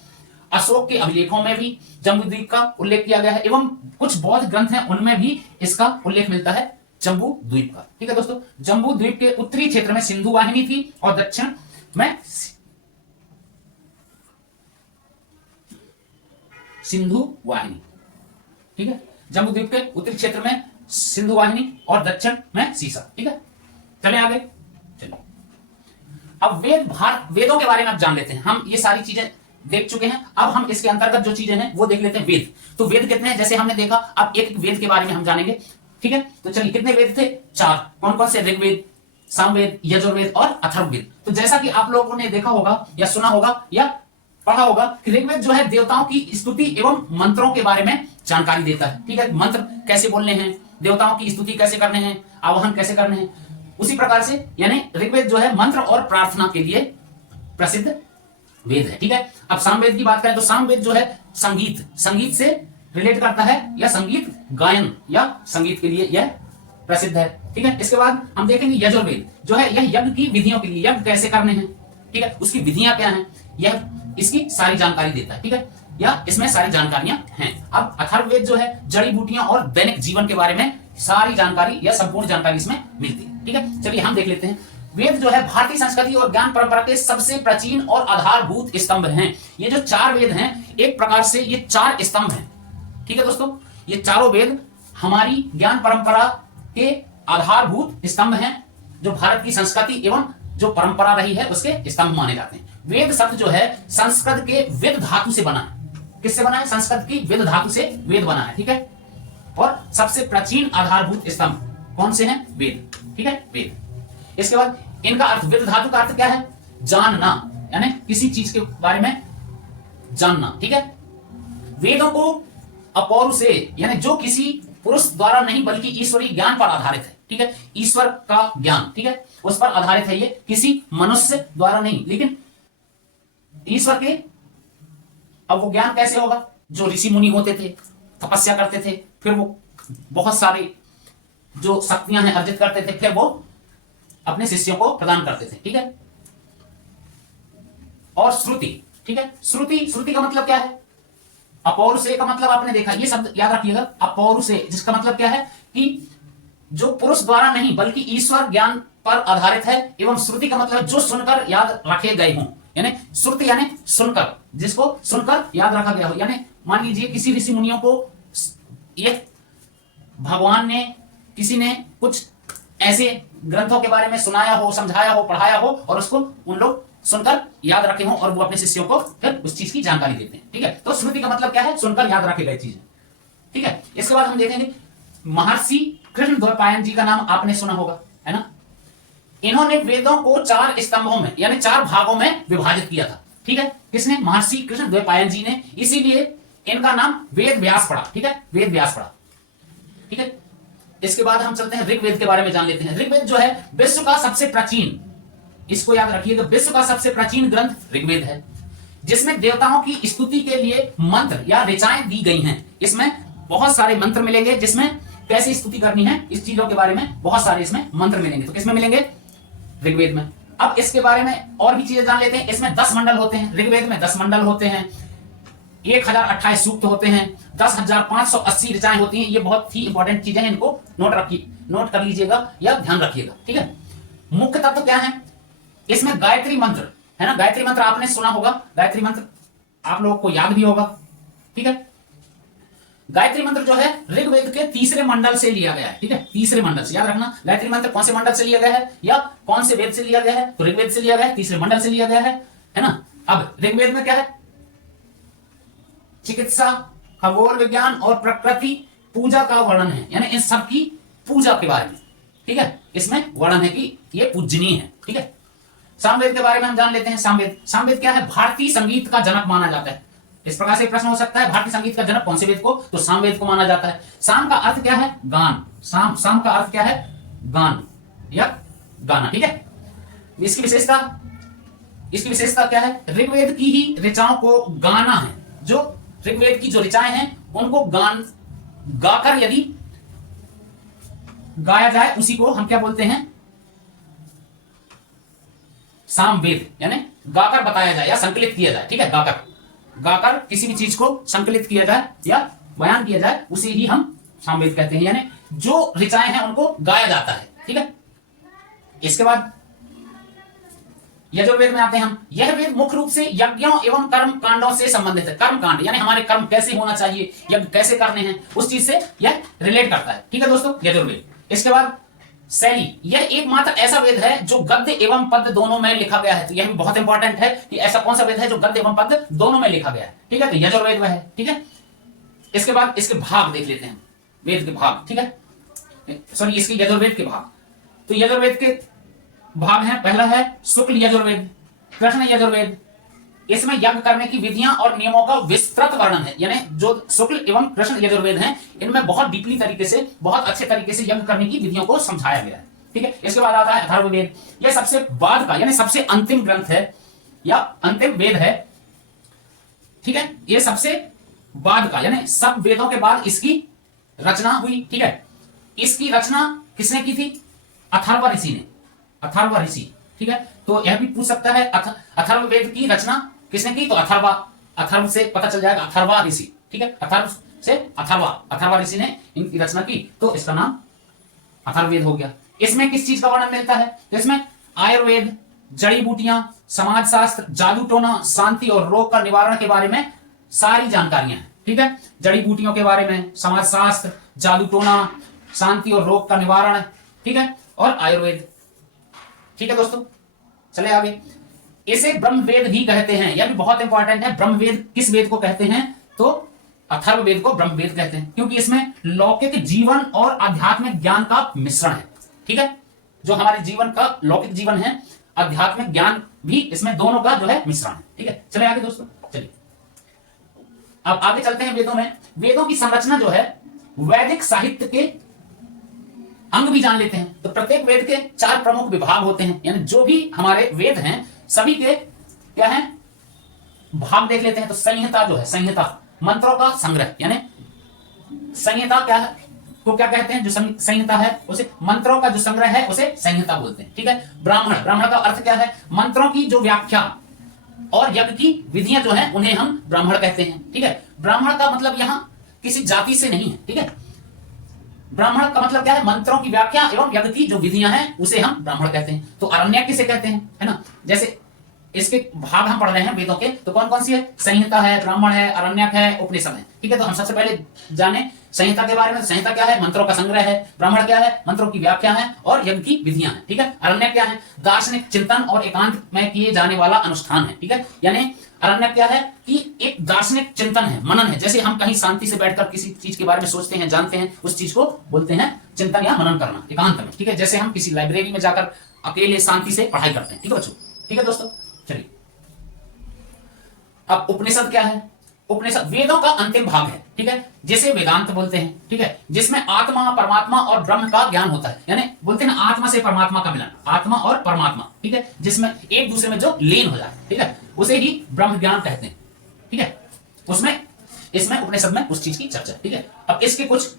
अशोक के अभिलेखों में भी जम्बू द्वीप का उल्लेख किया गया है, एवं कुछ बौद्ध ग्रंथ हैं उनमें भी इसका उल्लेख मिलता है जम्बू द्वीप का, ठीक है दोस्तों। जम्बू द्वीप के उत्तरी क्षेत्र में सिंधु वाहिनी थी और दक्षिण में सिंधु वाहिनी, ठीक है, जम्बू द्वीप के उत्तरी क्षेत्र में सिंधु वाहिनी और दक्षिण में सीसा, ठीक है। चले आगे, चलिए अब वेदों के बारे में आप जान लेते हैं। हम ये सारी चीजें देख चुके हैं, अब हम इसके अंतर्गत जो चीजें हैं वो देख लेते हैं। वेद, तो वेद कितने हैं जैसे हमने देखा, अब एक वेद के बारे में हम जानेंगे, ठीक है। तो चलिए, कितने वेद थे? 4। कौन कौन से? ऋग्वेद, सामवेद, यजुर्वेद और अथर्ववेद। तो जैसा कि आप लोगों ने देखा होगा या सुना होगा या पढ़ा होगा कि ऋग्वेद जो है देवताओं की स्तुति एवं मंत्रों के बारे में जानकारी देता है, ठीक है, मंत्र कैसे बोलने हैं, देवताओं की स्तुति कैसे करने हैं, आवाहन कैसे करने हैं, उसी प्रकार से यानी ऋग्वेद जो है मंत्र और प्रार्थना के लिए प्रसिद्ध वेद है, ठीक है। अब सामवेद की बात करें तो सामवेद जो है संगीत से रिलेट करता है या संगीत गायन या संगीत के लिए यह प्रसिद्ध है, ठीक है। इसके बाद हम देखेंगे यजुर्वेद जो है, यह यज्ञ की विधियों के लिए, यज्ञ कैसे करने हैं, ठीक है, उसकी विधियां क्या हैं, यह इसकी सारी जानकारी देता है, ठीक है, या इसमें सारी जानकारियां हैं। अब अथर्ववेद जो है जड़ी बूटियां और दैनिक जीवन के बारे में सारी जानकारी या संपूर्ण जानकारी इसमें मिलती है, ठीक है। चलिए हम देख लेते हैं। वेद जो है भारतीय संस्कृति और ज्ञान परंपरा के सबसे प्राचीन और आधारभूत स्तंभ हैं। ये जो 4 वेद हैं, एक प्रकार से ये 4 स्तंभ हैं, ठीक है दोस्तों। ये चारों वेद हमारी ज्ञान परंपरा के आधारभूत स्तंभ हैं, जो भारत की संस्कृति एवं जो परंपरा रही है उसके स्तंभ माने जाते हैं। वेद शब्द जो है संस्कृत के वेद धातु से बना है। किससे बना है? संस्कृत की वेद धातु से वेद बना है, ठीक है। और सबसे प्राचीन आधारभूत स्तंभ कौन से हैं? वेद, ठीक है, वेद। इसके बाद इनका अर्थ, वेद धातु का अर्थ क्या है? जानना, यानी किसी चीज के बारे में जानना, ठीक है। वेदों को अपौरुषेय यानी जो किसी पुरुष द्वारा नहीं बल्कि ईश्वरीय ज्ञान पर आधारित है। ठीक है, ईश्वर का ज्ञान, ठीक है, उस पर आधारित है, ये किसी मनुष्य द्वारा नहीं, लेकिन ईश्वर के। अब वो ज्ञान कैसे होगा? जो ऋषि मुनि होते थे, तपस्या करते थे, फिर वो बहुत सारे जो शक्तियां हैं अर्जित करते थे, फिर वो अपने शिष्यों को प्रदान करते थे। ठीक है, और श्रुति, ठीक है, श्रुति का मतलब क्या है? अपौरुषेय का मतलब आपने देखा, ये शब्द याद रखिएगा, अपौरुषेय, जिसका मतलब क्या है कि जो पुरुष द्वारा नहीं बल्कि ईश्वर ज्ञान पर आधारित है, एवं श्रुति का मतलब जो सुनकर याद रखे गए हों, यानी श्रुति यानी सुनकर, जिसको सुनकर याद रखा गया हो। यानी मान लीजिए किसी ऋषि मुनियों को ये भगवान ने, किसी ने कुछ ऐसे ग्रंथों के बारे में सुनाया हो, समझाया हो, पढ़ाया हो, और उसको उन लोग सुनकर याद रखे हों, और वो अपने शिष्यों को फिर उस चीज की जानकारी देते हैं। ठीक है, तो स्मृति का मतलब क्या है? सुनकर याद रखे गए चीजें। ठीक है, इसके बाद हम देखेंगे महर्षि कृष्णद्वैपायन जी का नाम आपने सुना होगा, है ना। इन्होंने वेदों को 4 स्तंभों में यानी 4 भागों में विभाजित किया था। ठीक है, किसने? महर्षि कृष्णद्वैपायन जी ने, इसीलिए इनका नाम वेद व्यास पड़ा। ठीक है, वेद व्यास पड़ा। ठीक है, इसके बाद हम चलते हैं ऋग्वेद के बारे में जान लेते हैं। ऋग्वेद जो है विश्व का सबसे प्राचीन, इसको याद रखिएगा, विश्व का सबसे प्राचीन ग्रंथ ऋग्वेद है, जिसमें देवताओं की स्तुति के लिए मंत्र या ऋचाएं दी गई हैं। इसमें बहुत सारे मंत्र मिलेंगे, जिसमें कैसे स्तुति करनी है इस चीजों के बारे में बहुत सारे इसमें मंत्र मिलेंगे। तो किसमें मिलेंगे? ऋग्वेद में। अब इसके बारे में और भी चीजें जान लेते हैं। इसमें 10 मंडल होते हैं, ऋग्वेद में 10 मंडल होते हैं, 1028 सूक्त होते हैं, 10,580 ऋचाएं होती हैं। ये बहुत ही इंपॉर्टेंट चीजें हैं, इनको नोट कर लीजिएगा या ध्यान रखिएगा। ठीक है, मुख्य तत्व क्या है इसमें? गायत्री मंत्र है ना, गायत्री मंत्र आपने सुना होगा, गायत्री मंत्र आप लोगों को याद भी होगा। ठीक है, गायत्री मंत्र जो है ऋग्वेद के 3रे मंडल से लिया गया है। ठीक है, 3रे मंडल से याद रखना, गायत्री मंत्र कौन से मंडल से लिया गया है या कौन से वेद से लिया गया है? तो ऋग्वेद से लिया गया है, 3रे मंडल से लिया गया है ना। अब ऋग्वेद में क्या है? चिकित्सा, खगोल विज्ञान और प्रकृति पूजा का वर्णन है, यानी इन सब की पूजा के बारे में। ठीक है, इसमें वर्णन है कि ये पूजनीय है। ठीक है, सामवेद के बारे में हम जान लेते हैं। सामवेद क्या है? भारतीय संगीत का जनक माना जाता है। इस प्रकार से प्रश्न हो सकता है, भारतीय संगीत का जनक कौन से वेद को? तो सामवेद को माना जाता है। साम का अर्थ क्या है? गान। साम का अर्थ क्या है? गान या गाना। ठीक है, इसकी विशेषता क्या है? ऋग्वेद की ही ऋचाओं को गाना है। जो ऋग्वेद की जो ऋचाएं हैं उनको गाकर यदि गाया जाए, उसी को हम क्या बोलते हैं? सामवेद, यानी गाकर बताया जाए या संकलित किया जाए। ठीक है, गाकर किसी भी चीज को संकलित किया जाए या बयान किया जाए, उसे ही हम सामवेद कहते हैं, यानी जो ऋचाएं हैं उनको गाया जाता है। ठीक है, इसके बाद यजुर्वेद में आते हैं हम। यह वेद मुख्य रूप से यज्ञों एवं कर्म कांडों से संबंधित है। कर्म कांड यानी हमारे कर्म कैसे होना चाहिए, यज्ञ कैसे करने हैं, उस चीज से यह रिलेट करता है। ठीक है दोस्तों, यजुर्वेद। इसके बाद शैली, यह एकमात्र ऐसा वेद है जो गद्य एवं पद्य दोनों में लिखा गया है। तो यह भी बहुत इंपॉर्टेंट है कि ऐसा कौन सा वेद है जो गद्य एवं पद्य दोनों में लिखा गया है। ठीक है, तो यजुर्वेद वह है। ठीक है, इसके बाद इसके भाग देख लेते हैं, वेद के भाग। ठीक है, सॉरी, इसके यजुर्वेद के भाग। तो यजुर्वेद के भाग हैं, पहला है शुक्ल यजुर्वेद, कृष्ण यजुर्वेद। इसमें यज्ञ करने की विधियां और नियमों का विस्तृत वर्णन है, यानी जो शुक्ल एवं कृष्ण यजुर्वेद हैं इनमें बहुत डीपली तरीके से, बहुत अच्छे तरीके से यज्ञ करने की विधियों को समझाया गया है। ठीक है, इसके बाद आता है अथर्ववेद। यह सबसे बाद का यानी सबसे अंतिम ग्रंथ है या अंतिम वेद है। ठीक है, यह सबसे बाद का यानी सब वेदों के बाद इसकी रचना हुई। ठीक है, इसकी रचना किसने की थी? अथर्व ऋषि ने, अथर्व ऋषि। ठीक है, तो यह भी पूछ सकता है अथर्ववेद की रचना किसने की? तो अथर्व से पता चल जाएगा, अथर्वा ऋषि। ठीक है, अथर्व से अथर्वा ऋषि ने इनकी रचना की, तो इसका नाम अथर्ववेद हो गया। इसमें किस चीज का वर्णन मिलता है? तो इसमें आयुर्वेद, जड़ी बूटियां, समाज शास्त्र, जादू टोना, शांति और रोग का निवारण के बारे में सारी जानकारियां हैं। ठीक है, जड़ी बूटियों के बारे में, समाज शास्त्र, जादू टोना, शांति और रोग का निवारण। ठीक है, और आयुर्वेद। ठीक है दोस्तों, चले आगे। इसे ब्रह्मवेद भी कहते हैं, यह भी बहुत इंपॉर्टेंट है। ब्रह्मवेद किस वेद को कहते हैं? तो अथर्ववेद को ब्रह्मवेद कहते हैं, क्योंकि इसमें लौकिक जीवन और आध्यात्मिक ज्ञान का मिश्रण है। ठीक है, जो हमारे जीवन का लौकिक जीवन है, आध्यात्मिक ज्ञान भी, इसमें दोनों का जो है मिश्रण है। ठीक है, चले आगे दोस्तों, चलिए अब आगे चलते हैं वेदों में। वेदों की संरचना जो है वैदिक साहित्य के अंग भी जान लेते हैं। तो प्रत्येक वेद के 4 प्रमुख विभाग होते हैं, यानी जो भी हमारे वेद हैं सभी के क्या है भाग देख लेते हैं। तो संहिता जो है, संहिता मंत्रों का संग्रह, यानी संहिता क्या है को क्या कहते हैं, जो संहिता है उसे मंत्रों का जो संग्रह है उसे संहिता बोलते हैं। ठीक है। ब्राह्मण, ब्राह्मण का अर्थ क्या है, मंत्रों की जो व्याख्या और यज्ञ की विधियां जो है उन्हें हम ब्राह्मण कहते हैं। ठीक है। ब्राह्मण का मतलब यहां किसी जाति से नहीं है। ठीक है। ब्राह्मण का मतलब क्या है, मंत्रों की व्याख्या एवं यज्ञ की जो विधियां हैं उसे हम ब्राह्मण कहते हैं। तो अरण्यक किसे कहते हैं, है ना। जैसे इसके भाग हम पढ़ रहे हैं वेदों के, तो कौन कौन सी है, संहिता है, ब्राह्मण है, अरण्यक है, उपनिषद है। ठीक है। तो हम सबसे पहले जाने संहिता के बारे में। संहिता क्या है, मंत्रों का संग्रह है। ब्राह्मण क्या है, मंत्रों की व्याख्या है और यज्ञ की विधियां हैं। ठीक है। अरण्यक क्या है, दार्शनिक चिंतन और एकांत में किए जाने वाला अनुष्ठान है। ठीक है। यानी अरण्यक क्या है कि एक दार्शनिक चिंतन है, मनन है। जैसे हम कहीं शांति से बैठकर किसी चीज के बारे में सोचते हैं, जानते हैं, उस चीज को बोलते हैं चिंतन या मनन करना एकांत में। ठीक है। जैसे हम किसी लाइब्रेरी में जाकर अकेले शांति से पढ़ाई करते हैं। ठीक है बच्चों। ठीक है दोस्तों, चलिए अब उपनिषद क्या है। उपनिषद वेदों का अंतिम भाग है। ठीक है। जिसे वेदांत बोलते हैं। ठीक है। जिसमें आत्मा, परमात्मा और ब्रह्म का ज्ञान होता है, यानी बोलते हैं ना आत्मा से परमात्मा का मिलन, आत्मा और परमात्मा। ठीक है। जिसमें एक दूसरे में जो लीन हो जाए, ठीक है, उसे ही ब्रह्म ज्ञान कहते हैं। ठीक है। उसमें इसमें उपनिषद में उस चीज की चर्चा। ठीक है। अब इसके कुछ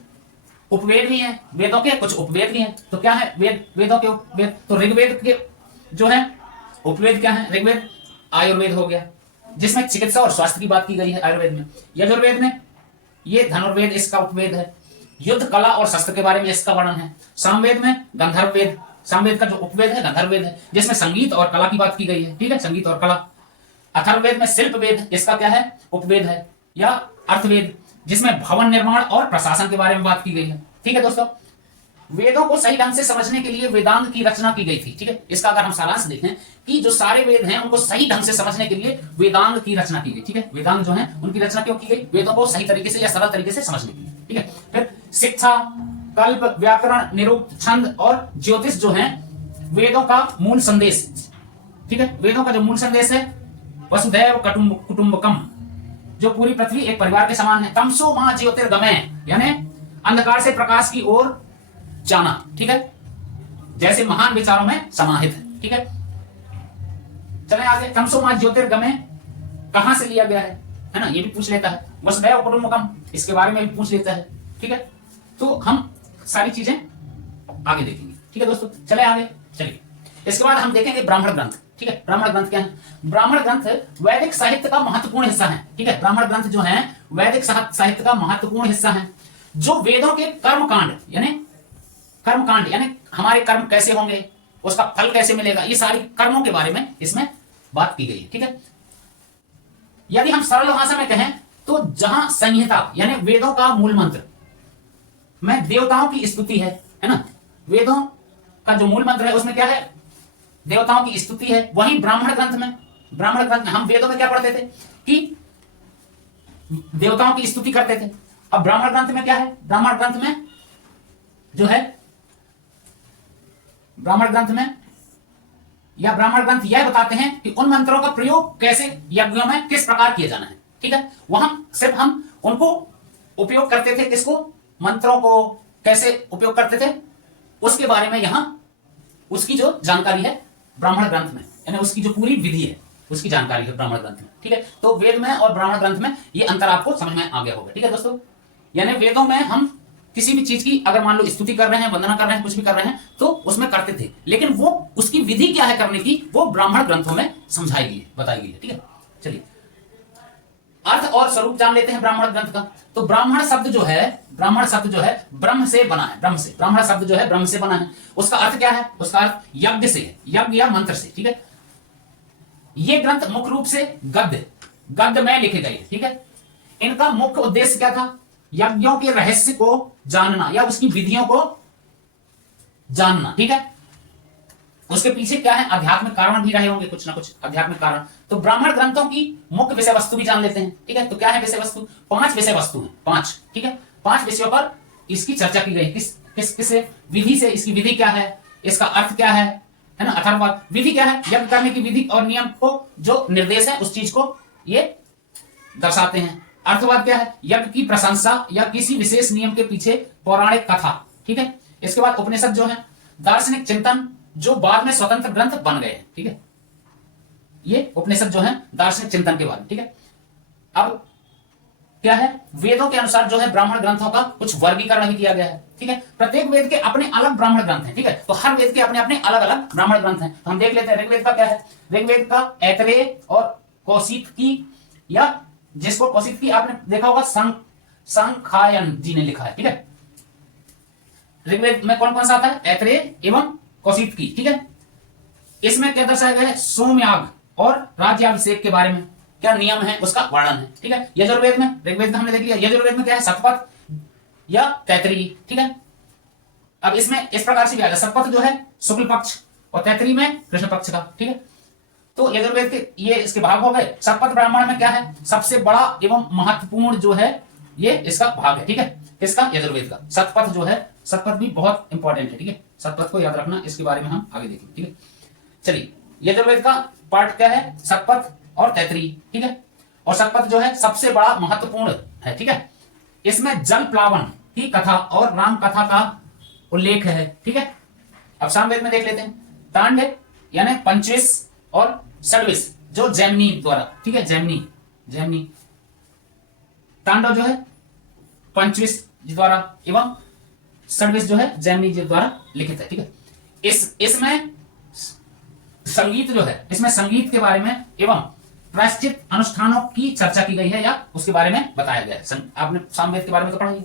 उपवेद भी हैं, वेदों के कुछ उपवेद भी हैं। तो क्या है वेदों के उपवेद, तो ऋग्वेद के जो है उपवेद क्या है, ऋग्वेद आयुर्वेद हो गया, जिसमें चिकित्सा और स्वास्थ्य की बात की गई है आयुर्वेद में। यजुर्वेद में ये धनुर्वेद इसका उपवेद है। युद्ध कला और शस्त्र के बारे में इसका वर्णन है। सामवेद में गंधर्ववेद, सामवेद का जो उपवेद है गंधर्ववेद है, जिसमें संगीत और कला की बात की गई है। ठीक है, संगीत और कला। अथर्ववेद में शिल्पवेद इसका क्या है, उपवेद है। या अर्थवेद, जिसमें भवन निर्माण और प्रशासन के बारे में बात की गई है। ठीक है दोस्तों, वेदों को सही ढंग से समझने के लिए वेदांग की रचना की गई थी। ठीक है। इसका अगर हम सारांश देखें कि जो सारे वेद हैं उनको सही ढंग से समझने के लिए वेदांग की रचना की गई। ठीक है। वेदांग जो है उनकी रचना क्यों की गई, वेदों को सही तरीके से या सरल तरीके से समझने के लिए। ठीक है। फिर शिक्षा, कल्प, व्याकरण, निरुक्त, छंद और ज्योतिष जो है वेदों का मूल संदेश। ठीक है। वेदों का जो मूल संदेश है वसुधैव कुटुंबकम, जो पूरी पृथ्वी एक परिवार के समान है। तमसो मां ज्योतिर्गमय, यानी अंधकार से प्रकाश की ओर जाना। ठीक है। जैसे महान विचारों में समाहित है। ठीक है। चलें आगे। तमसो मां ज्योतिर्गमय कहां से लिया गया है ना, ये भी पूछ लेता है। वसुधैव कुटुंबकम इसके बारे में भी पूछ लेता है। ठीक है। तो हम सारी चीजें आगे देखेंगे। ठीक है दोस्तों, चले आगे। चलिए इसके बाद हम देखेंगे ब्राह्मण ग्रंथ। ठीक है। ब्राह्मण ग्रंथ क्या है, ब्राह्मण ग्रंथ वैदिक साहित्य का महत्वपूर्ण हिस्सा है। ठीक है। ब्राह्मण ग्रंथ जो है वैदिक साहित्य का महत्वपूर्ण हिस्सा है, जो वेदों के कर्मकांड यानी हमारे कर्म कैसे होंगे, उसका फल कैसे मिलेगा, ये सारी कर्मों के बारे में इसमें बात की गई है। ठीक है। यदि हम सरल भाषा में कहें तो जहां संहिता यानी वेदों का मूल मंत्र में देवताओं की स्तुति है ना, वेदों का जो मूल मंत्र है उसमें क्या है, देवताओं की स्तुति है। वहीं ब्राह्मण ग्रंथ में हम वेदों में क्या पढ़ते थे कि देवताओं की स्तुति करते थे। अब ब्राह्मण ग्रंथ में क्या है, ब्राह्मण ग्रंथ में जो है ब्राह्मण ग्रंथ यह बताते हैं कि उन मंत्रों का प्रयोग कैसे यज्ञों में किस प्रकार किया जाना है। ठीक है। वहां सिर्फ हम उनको उपयोग करते थे, किसको, मंत्रों को कैसे उपयोग करते थे उसके बारे में यहां उसकी जो जानकारी है ब्राह्मण ग्रंथ में, यानी उसकी जो पूरी विधि है उसकी जानकारी है ब्राह्मण ग्रंथ में। ठीक है। तो वेद में और ब्राह्मण ग्रंथ में ये अंतर आपको समझ में आ गया होगा। ठीक है दोस्तों, यानी वेदों में हम किसी भी चीज की अगर मान लो स्तुति कर रहे हैं, वंदना कर रहे हैं, कुछ भी कर रहे हैं तो उसमें करते थे, लेकिन वो उसकी विधि क्या है करने की वो ब्राह्मण ग्रंथों में समझाई गई है, बताई गई है। ठीक है। चलिए अर्थ और स्वरूप जान लेते हैं ब्राह्मण ग्रंथ का। तो ब्राह्मण शब्द जो है ब्रह्म से बना है, ब्राह्मण शब्द जो है ब्रह्म से बना है। उसका अर्थ क्या है, उसका अर्थ यज्ञ से है, यज्ञ या मंत्र से। ठीक है। ये ग्रंथ मुख्य रूप से गद्य में लिखे गए। ठीक है। इनका मुख्य उद्देश्य क्या था, यज्ञों के रहस्य को जानना या उसकी विधियों को जानना। ठीक है। उसके पीछे क्या है, आध्यात्मिक कारण भी रहे होंगे, कुछ ना कुछ आध्यात्मिक कारण। तो ब्राह्मण ग्रंथों की मुख्य विषय वस्तु भी जान लेते हैं। ठीक है। तो क्या है विषय वस्तु, 5 विषय वस्तु हैं, 5। ठीक है। 5 विषयों पर इसकी चर्चा की गई। किस विधि से, इसकी विधि क्या है, इसका अर्थ क्या है ना। अथर्ववेद विधि क्या है, यज्ञ करने की विधि और नियम को जो निर्देश है उस चीज को ये दर्शाते हैं। अर्थवाद क्या है? यज्ञ की प्रशंसा या किसी विशेष नियम के पीछे पौराणिक कथा। ठीक है। इसके बाद उपनिषद जो है दार्शनिक चिंतन जो बाद में स्वतंत्र ग्रंथ बन गए। ठीक है, ये उपनिषद जो है दार्शनिक चिंतन के बाद। ठीक है, अब क्या है? वेदों के अनुसार जो है ब्राह्मण ग्रंथों का कुछ वर्गीकरण भी किया गया है। ठीक है, प्रत्येक वेद के अपने अलग ब्राह्मण ग्रंथ हैं। ठीक है, तो हर वेद के अपने अपने अलग अलग ब्राह्मण ग्रंथ हैं। तो हम देख लेते हैं ऋग्वेद का क्या है। ऋग्वेद का ऐतरेय और कौशिकी, या जिसको कौशिकी आपने देखा होगा संखायन जी ने लिखा है। ठीक है, ऋग्वेद में कौन कौन सा आता है? ऐतरेय एवं कौशिकी। ठीक है, इसमें क्या दर्शाया गया है? सोमयाग और राज्याभिषेक के बारे में क्या नियम है उसका वर्णन है। ठीक है, यजुर्वेद में, ऋग्वेद में हमने देख लिया, यजुर्वेद में क्या है? शतपथ या तैतरीय। ठीक है, अब इसमें इस प्रकार से भी आएगा, शतपथ जो है शुक्ल पक्ष और तैतरीय में कृष्ण पक्ष का। ठीक है, तो यजुर्वेद के ये इसके भाग हो गए। शतपथ ब्राह्मण में क्या है? सबसे बड़ा एवं महत्वपूर्ण जो है ये इसका भाग है। ठीक है, किसका? यजुर्वेद का। शतपथ जो है, शतपथ भी बहुत इंपॉर्टेंट है। ठीक है, शतपथ को याद रखना, इसके बारे में हम आगे देखेंगे। ठीक है, चलिए, यजुर्वेद का पार्ट क्या है? शतपथ और तैतरीय। ठीक है, और शतपथ जो है सबसे बड़ा महत्वपूर्ण है। ठीक है, इसमें जल प्लावन की कथा और राम कथा का उल्लेख है। ठीक है, अब सामवेद में देख लेते हैं। तांडव यानी 25 और 26 जो जैमिनी द्वारा। ठीक है, जैमिनी तांडव जो है 25 द्वारा एवं 26 जो है जैमिनी जी द्वारा लिखित है। ठीक है, इसमें संगीत जो है, इसमें संगीत के बारे में एवं प्रायश्चित अनुष्ठानों की चर्चा की गई है या उसके बारे में बताया गया है। आपने सामवेद के बारे में तो पढ़ा ही है।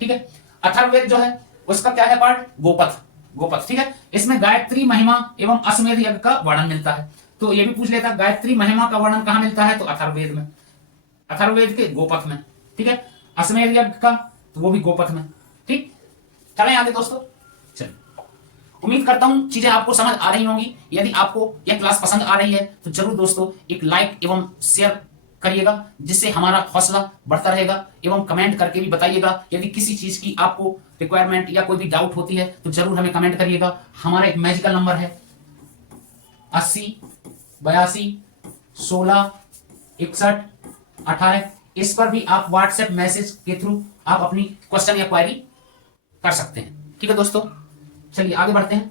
ठीक है, अथर्ववेद जो है उसका क्या है पार्ट? गोपथ। ठीक है, इसमें गायत्री महिमा एवं अश्वमेध यज्ञ का वर्णन मिलता है। तो ये भी पूछ लेता, गायत्री महिमा का वर्णन कहां मिलता है? तो अथर्ववेद में, अथर्ववेद के गोपथ में। ठीक है, अश्वमेध यज्ञ का तो वो भी गोपथ में। ठीक, चलें आगे दोस्तों। चलिए, उम्मीद करता हूं चीजें आपको समझ आ रही होंगी। यदि आपको यह क्लास पसंद आ रही है तो जरूर दोस्तों एक लाइक एवं शेयर करिएगा, जिससे हमारा हौसला बढ़ता रहेगा। एवं कमेंट करके भी बताइएगा, यदि किसी चीज की आपको रिक्वायरमेंट या कोई भी डाउट होती है तो जरूर हमें कमेंट करिएगा। हमारा एक मैजिकल नंबर है 80 82 16 61 18। इस पर भी आप व्हाट्सएप मैसेज के थ्रू आप अपनी क्वेश्चन या क्वेरी कर सकते हैं। ठीक है दोस्तों, चलिए आगे बढ़ते हैं।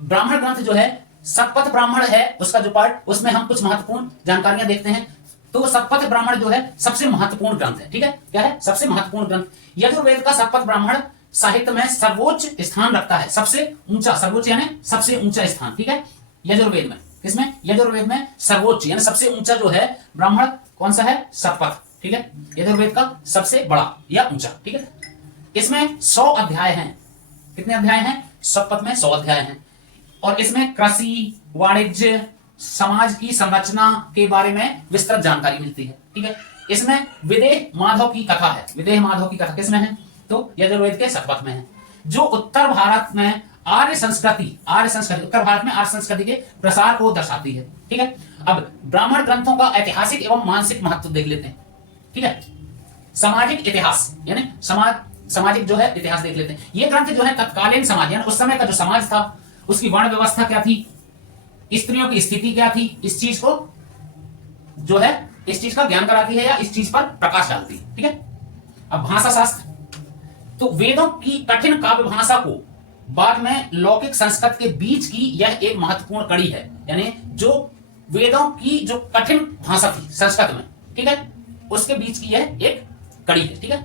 ब्राह्मण ग्रंथ जो है, शतपथ ब्राह्मण है उसका जो पार्ट, उसमें हम कुछ महत्वपूर्ण जानकारियां देखते हैं। तो शतपथ ब्राह्मण जो है सबसे महत्वपूर्ण ग्रंथ है। ठीक है, क्या है? सबसे महत्वपूर्ण ग्रंथ। यजुर्वेद का शतपथ ब्राह्मण साहित्य में सर्वोच्च स्थान रखता है, सबसे ऊंचा, सर्वोच्च यानी सबसे ऊंचा स्थान। ठीक है, यजुर्वेद में, किसमें? यजुर्वेद में सर्वोच्च यानी सबसे ऊंचा जो है ब्राह्मण कौन सा है? शतपथ। ठीक है, यजुर्वेद का सबसे बड़ा या ऊंचा। ठीक है, इसमें 100 अध्याय हैं। कितने अध्याय हैं? शतपथ में 100 अध्याय हैं। और इसमें कृषि, वाणिज्य, समाज की संरचना के बारे में विस्तृत जानकारी मिलती है। ठीक है, इसमें विदेह माधव की कथा है। विदेह माधव की कथा किसमें है? तो यजुर्वेद के शतपथ में है, जो उत्तर भारत में आर्य संस्कृति, उत्तर भारत में आर्य संस्कृति के प्रसार को दर्शाती है। ठीक है, अब ब्राह्मण ग्रंथों का ऐतिहासिक एवं मानसिक महत्व देख लेते हैं। ठीक है, सामाजिक इतिहास यानी सामाजिक जो है इतिहास देख लेते हैं। ये ग्रंथ जो है तत्कालीन समाज यानी उस समय का जो समाज था उसकी वर्ण व्यवस्था क्या थी, स्त्रियों की स्थिति क्या थी, इस चीज को जो है इस चीज का ज्ञान कराती है या इस चीज पर प्रकाश डालती है। ठीक है, अब भाषा शास्त्र, तो वेदों की कठिन काव्य भाषा को बाद में लौकिक संस्कृत के बीच की यह एक महत्वपूर्ण कड़ी है। यानी जो वेदों की जो कठिन भाषा थी संस्कृत में, ठीक है, उसके बीच की यह एक कड़ी है। ठीक है,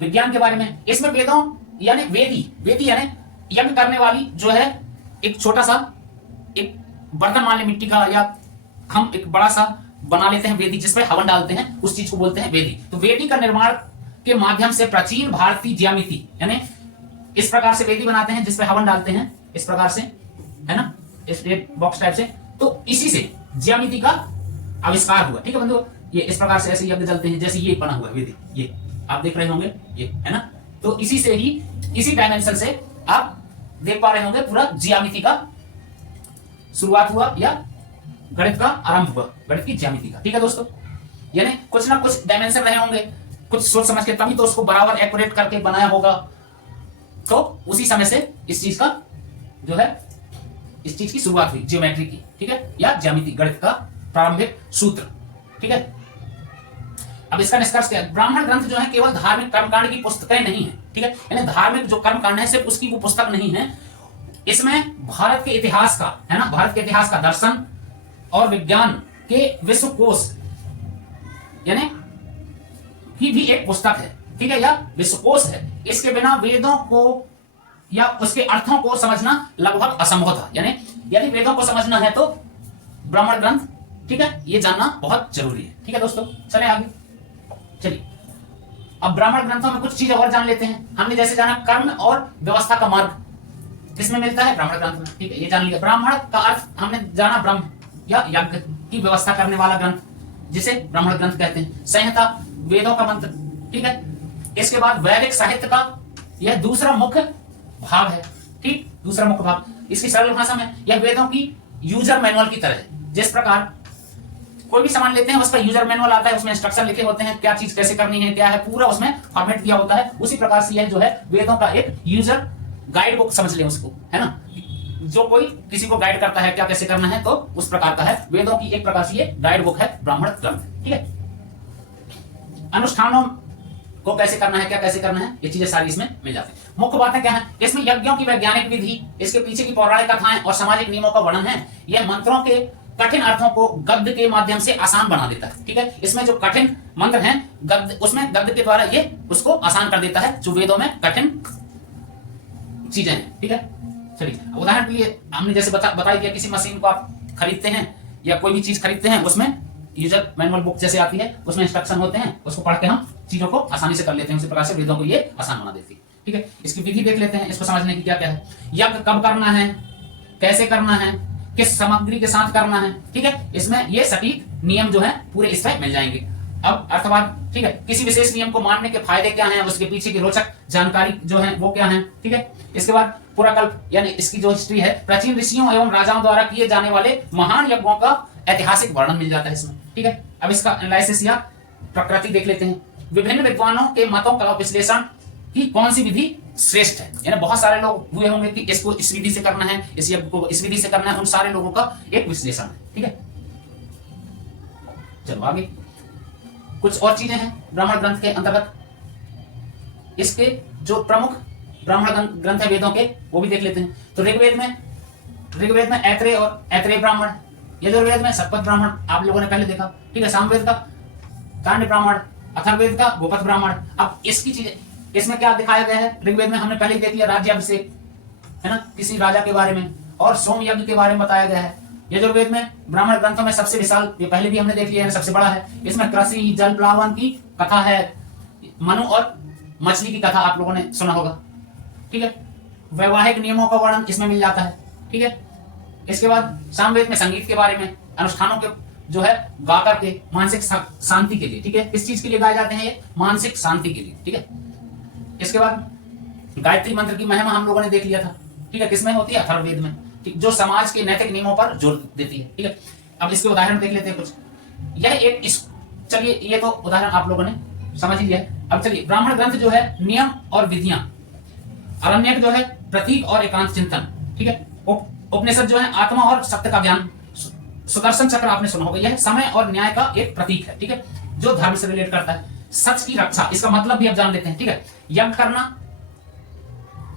विज्ञान के बारे में, इसमें वेदों यानी वेदी यानी यज्ञ करने वाली जो है एक छोटा सा एक बर्तन मान ले मिट्टी का, या हम एक बड़ा सा बना लेते हैं वेदी जिसमें हवन डालते हैं, उस चीज को बोलते हैं वेदी। तो वेदी का निर्माण के माध्यम से प्राचीन भारतीय ज्यामिति यानी इस प्रकार से वेदी बनाते हैं जिसपे हवन डालते हैं, इस प्रकार से, है ना, इस बॉक्स टाइप से। तो इसी से ज्यामिति का आविष्कार हुआ। ठीक है बंधु, ये इस प्रकार से ऐसे यज्ञ जलते हैं, जैसे ये बना हुआ है वेदी, ये आप देख रहे होंगे, ये है ना। तो इसी से ही, इसी डायमेंशन से आप देख पा रहे होंगे पूरा ज्यामिति का शुरुआत हुआ या गणित का आरंभ हुआ, गणित की ज्यामिति का। ठीक है दोस्तों, यानी कुछ ना कुछ डायमेंशन रहे होंगे, कुछ सोच समझ के तभी तो उसको बराबर एक्यूरेट करके बनाया होगा। तो उसी समय से इस चीज का जो है, इस चीज की शुरुआत हुई ज्योमेट्री की। ठीक है, या ज्यामिति, गणित का प्रारंभिक सूत्र। ठीक है। अब इसका निष्कर्ष क्या है? ब्राह्मण ग्रंथ जो है केवल धार्मिक कर्मकांड की पुस्तकें नहीं है, ठीक है, यानी धार्मिक जो कर्मकांड है सिर्फ उसकी वो पुस्तक नहीं है, इसमें भारत के इतिहास का, है ना, भारत के इतिहास का, दर्शन और विज्ञान के विश्वकोश यानी की भी एक पुस्तक है, ठीक है, या विश्वकोश है। इसके बिना वेदों को या उसके अर्थों को समझना लगभग असंभव था, यानी यदि वेदों को समझना है तो ब्राह्मण ग्रंथ, ठीक है, ये जानना बहुत जरूरी है। ठीक है दोस्तों, चले आगे। चलिए अब ब्राह्मण ग्रंथों में कुछ चीजें और जान लेते हैं। हमने जैसे जाना कर्म और व्यवस्था का मार्ग किसमें मिलता है? ब्राह्मण ग्रंथ में, ठीक है, ये जान लिया। ब्राह्मण का अर्थ हमने जाना ब्रह्म या यज्ञ की व्यवस्था करने वाला ग्रंथ, जिसे ब्राह्मण ग्रंथ कहते हैं। संहिता वेदों का मंत्र, ठीक है। इसके बाद वैदिक साहित्य का यह दूसरा मुख्य भाग है, ठीक, दूसरा मुख्य भाग। इसकी सरल भाषा में यह वेदों की यूजर मैनुअल की तरह है। जिस प्रकार कोई भी सामान लेते हैं उसका यूजर मैनुअल आता है, उसमें इंस्ट्रक्शन लिखे होते हैं, क्या चीज कैसे करनी है, क्या है, पूरा उसमें फॉर्मेट दिया होता है। उसी प्रकार से यह जो है वेदों का एक यूजर गाइड बुक समझ लें उसको, है ना, जो कोई किसी को गाइड करता है क्या कैसे करना है, तो उस प्रकार का है। वेदों की एक प्रकार से ये गाइड बुक है ब्राह्मण ग्रंथ, ठीक है। अनुष्ठानों को कैसे करना है, क्या कैसे करना है, ये चीजें सारी इसमें मिल जाती है। मुख्य बातें क्या है इसमें? यज्ञों की वैज्ञानिक विधि, इसके पीछे की पौराणिक कथाएं और सामाजिक नियमों का वर्णन है। यह मंत्रों के कठिन अर्थों को गद्य के माध्यम से आसान बना देता है, ठीक है। इसमें जो कठिन मंत्र हैं गद्य, उसमें गद्य के द्वारा ये उसको आसान कर देता है, जो वेदों में कठिन चीजें हैं, ठीक है। चलिए उदाहरण के लिए हमने जैसे बताई दिया, किसी मशीन को आप खरीदते हैं या कोई भी चीज खरीदते हैं, उसमें यूजर मैनुअल बुक जैसे आती है, उसमें इंस्ट्रक्शन होते हैं, उसको पढ़ के हम चीजों को आसानी से कर लेते हैं। उसी प्रकार से वेदों को ये आसान बना देती है, ठीक है। इसकी विधि देख लेते हैं, इसको समझने की क्या क्या है। यज्ञ कब करना है, कैसे करना है, किस सामग्री के साथ करना है, ठीक है। इसमें ये सटीक नियम जो है पूरे इसमें मिल जाएंगे। अब अर्थवाद, ठीक है, किसी विशेष नियम को मानने के फायदे क्या हैं, उसके पीछे की रोचक जानकारी जो है वो क्या है, ठीक है। इसके बाद पुराकल्प यानी इसकी जो हिस्ट्री है, प्राचीन ऋषियों एवं राजाओं द्वारा किए जाने वाले महान यज्ञों का ऐतिहासिक वर्णन मिल जाता है इसमें, ठीक है। अब इसका एनालिसिस या प्रकृति देख लेते हैं। विभिन्न विद्वानों के मतों का विश्लेषण कि कौन सी विधि श्रेष्ठ है, यानी बहुत सारे लोग हुए होंगे कि इसको इस विधि से करना है, इस यज्ञ को इस विधि से करना है, उन सारे लोगों का एक विश्लेषण है, ठीक है। चलो आगे कुछ और चीजें हैं ब्राह्मण ग्रंथ के अंतर्गत। इसके जो प्रमुख ब्राह्मण ग्रंथ है वेदों के, वो भी देख लेते हैं। तो ऋग्वेद में ऐत्रेय और ऐत्रेय ब्राह्मण, यजुर्वेद में शतपथ ब्राह्मण आप लोगों ने पहले देखा, ठीक है। सामवेद का कांड ब्राह्मण, अथर्ववेद का गोपथ ब्राह्मण। अब इसकी चीजें इसमें क्या दिखाया गया है? ऋग्वेद में हमने पहले देख लिया राज्याभिषेक, है ना, किसी राजा के बारे में, और सोम यज्ञ के बारे में बताया गया है। यजुर्वेद में ब्राह्मण ग्रंथों में सबसे विशाल, ये पहले भी हमने देख लिया है, सबसे बड़ा है। इसमें कृषि जल प्लावन की कथा है, मनु और मछली की कथा आप लोगों ने सुना होगा, ठीक है। वैवाहिक नियमों का वर्णन इसमें मिल जाता है, ठीक है। इसके बाद सामवेद में संगीत के बारे में, अनुष्ठानों के जो है गा करके मानसिक शांति के लिए, ठीक है। किस चीज के लिए गाए जाते हैं? ये मानसिक शांति के लिए, ठीक है। इसके बाद गायत्री मंत्र की महिमा हम लोगों ने देख लिया था, ठीक है। किसमें होती है? अथर्ववेद में, ठीक, जो समाज के नैतिक नियमों पर जोर देती है, ठीक है। अब इसके उदाहरण देख लेते हैं कुछ। यह एक चलिए ये तो उदाहरण आप लोगों ने समझ लिया है। अब चलिए ब्राह्मण ग्रंथ जो है नियम और विधियां, अरण्यक जो है प्रतीक और एकांत चिंतन, ठीक है। उपनिषद जो है आत्मा और सत्य का ज्ञान। सुदर्शन चक्र आपने सुना होगा, यह समय और न्याय का एक प्रतीक है, ठीक है, जो धर्म से रिलेट करता है। सच की रक्षा, इसका मतलब भी अब जान लेते हैं, ठीक है। यज्ञ करना,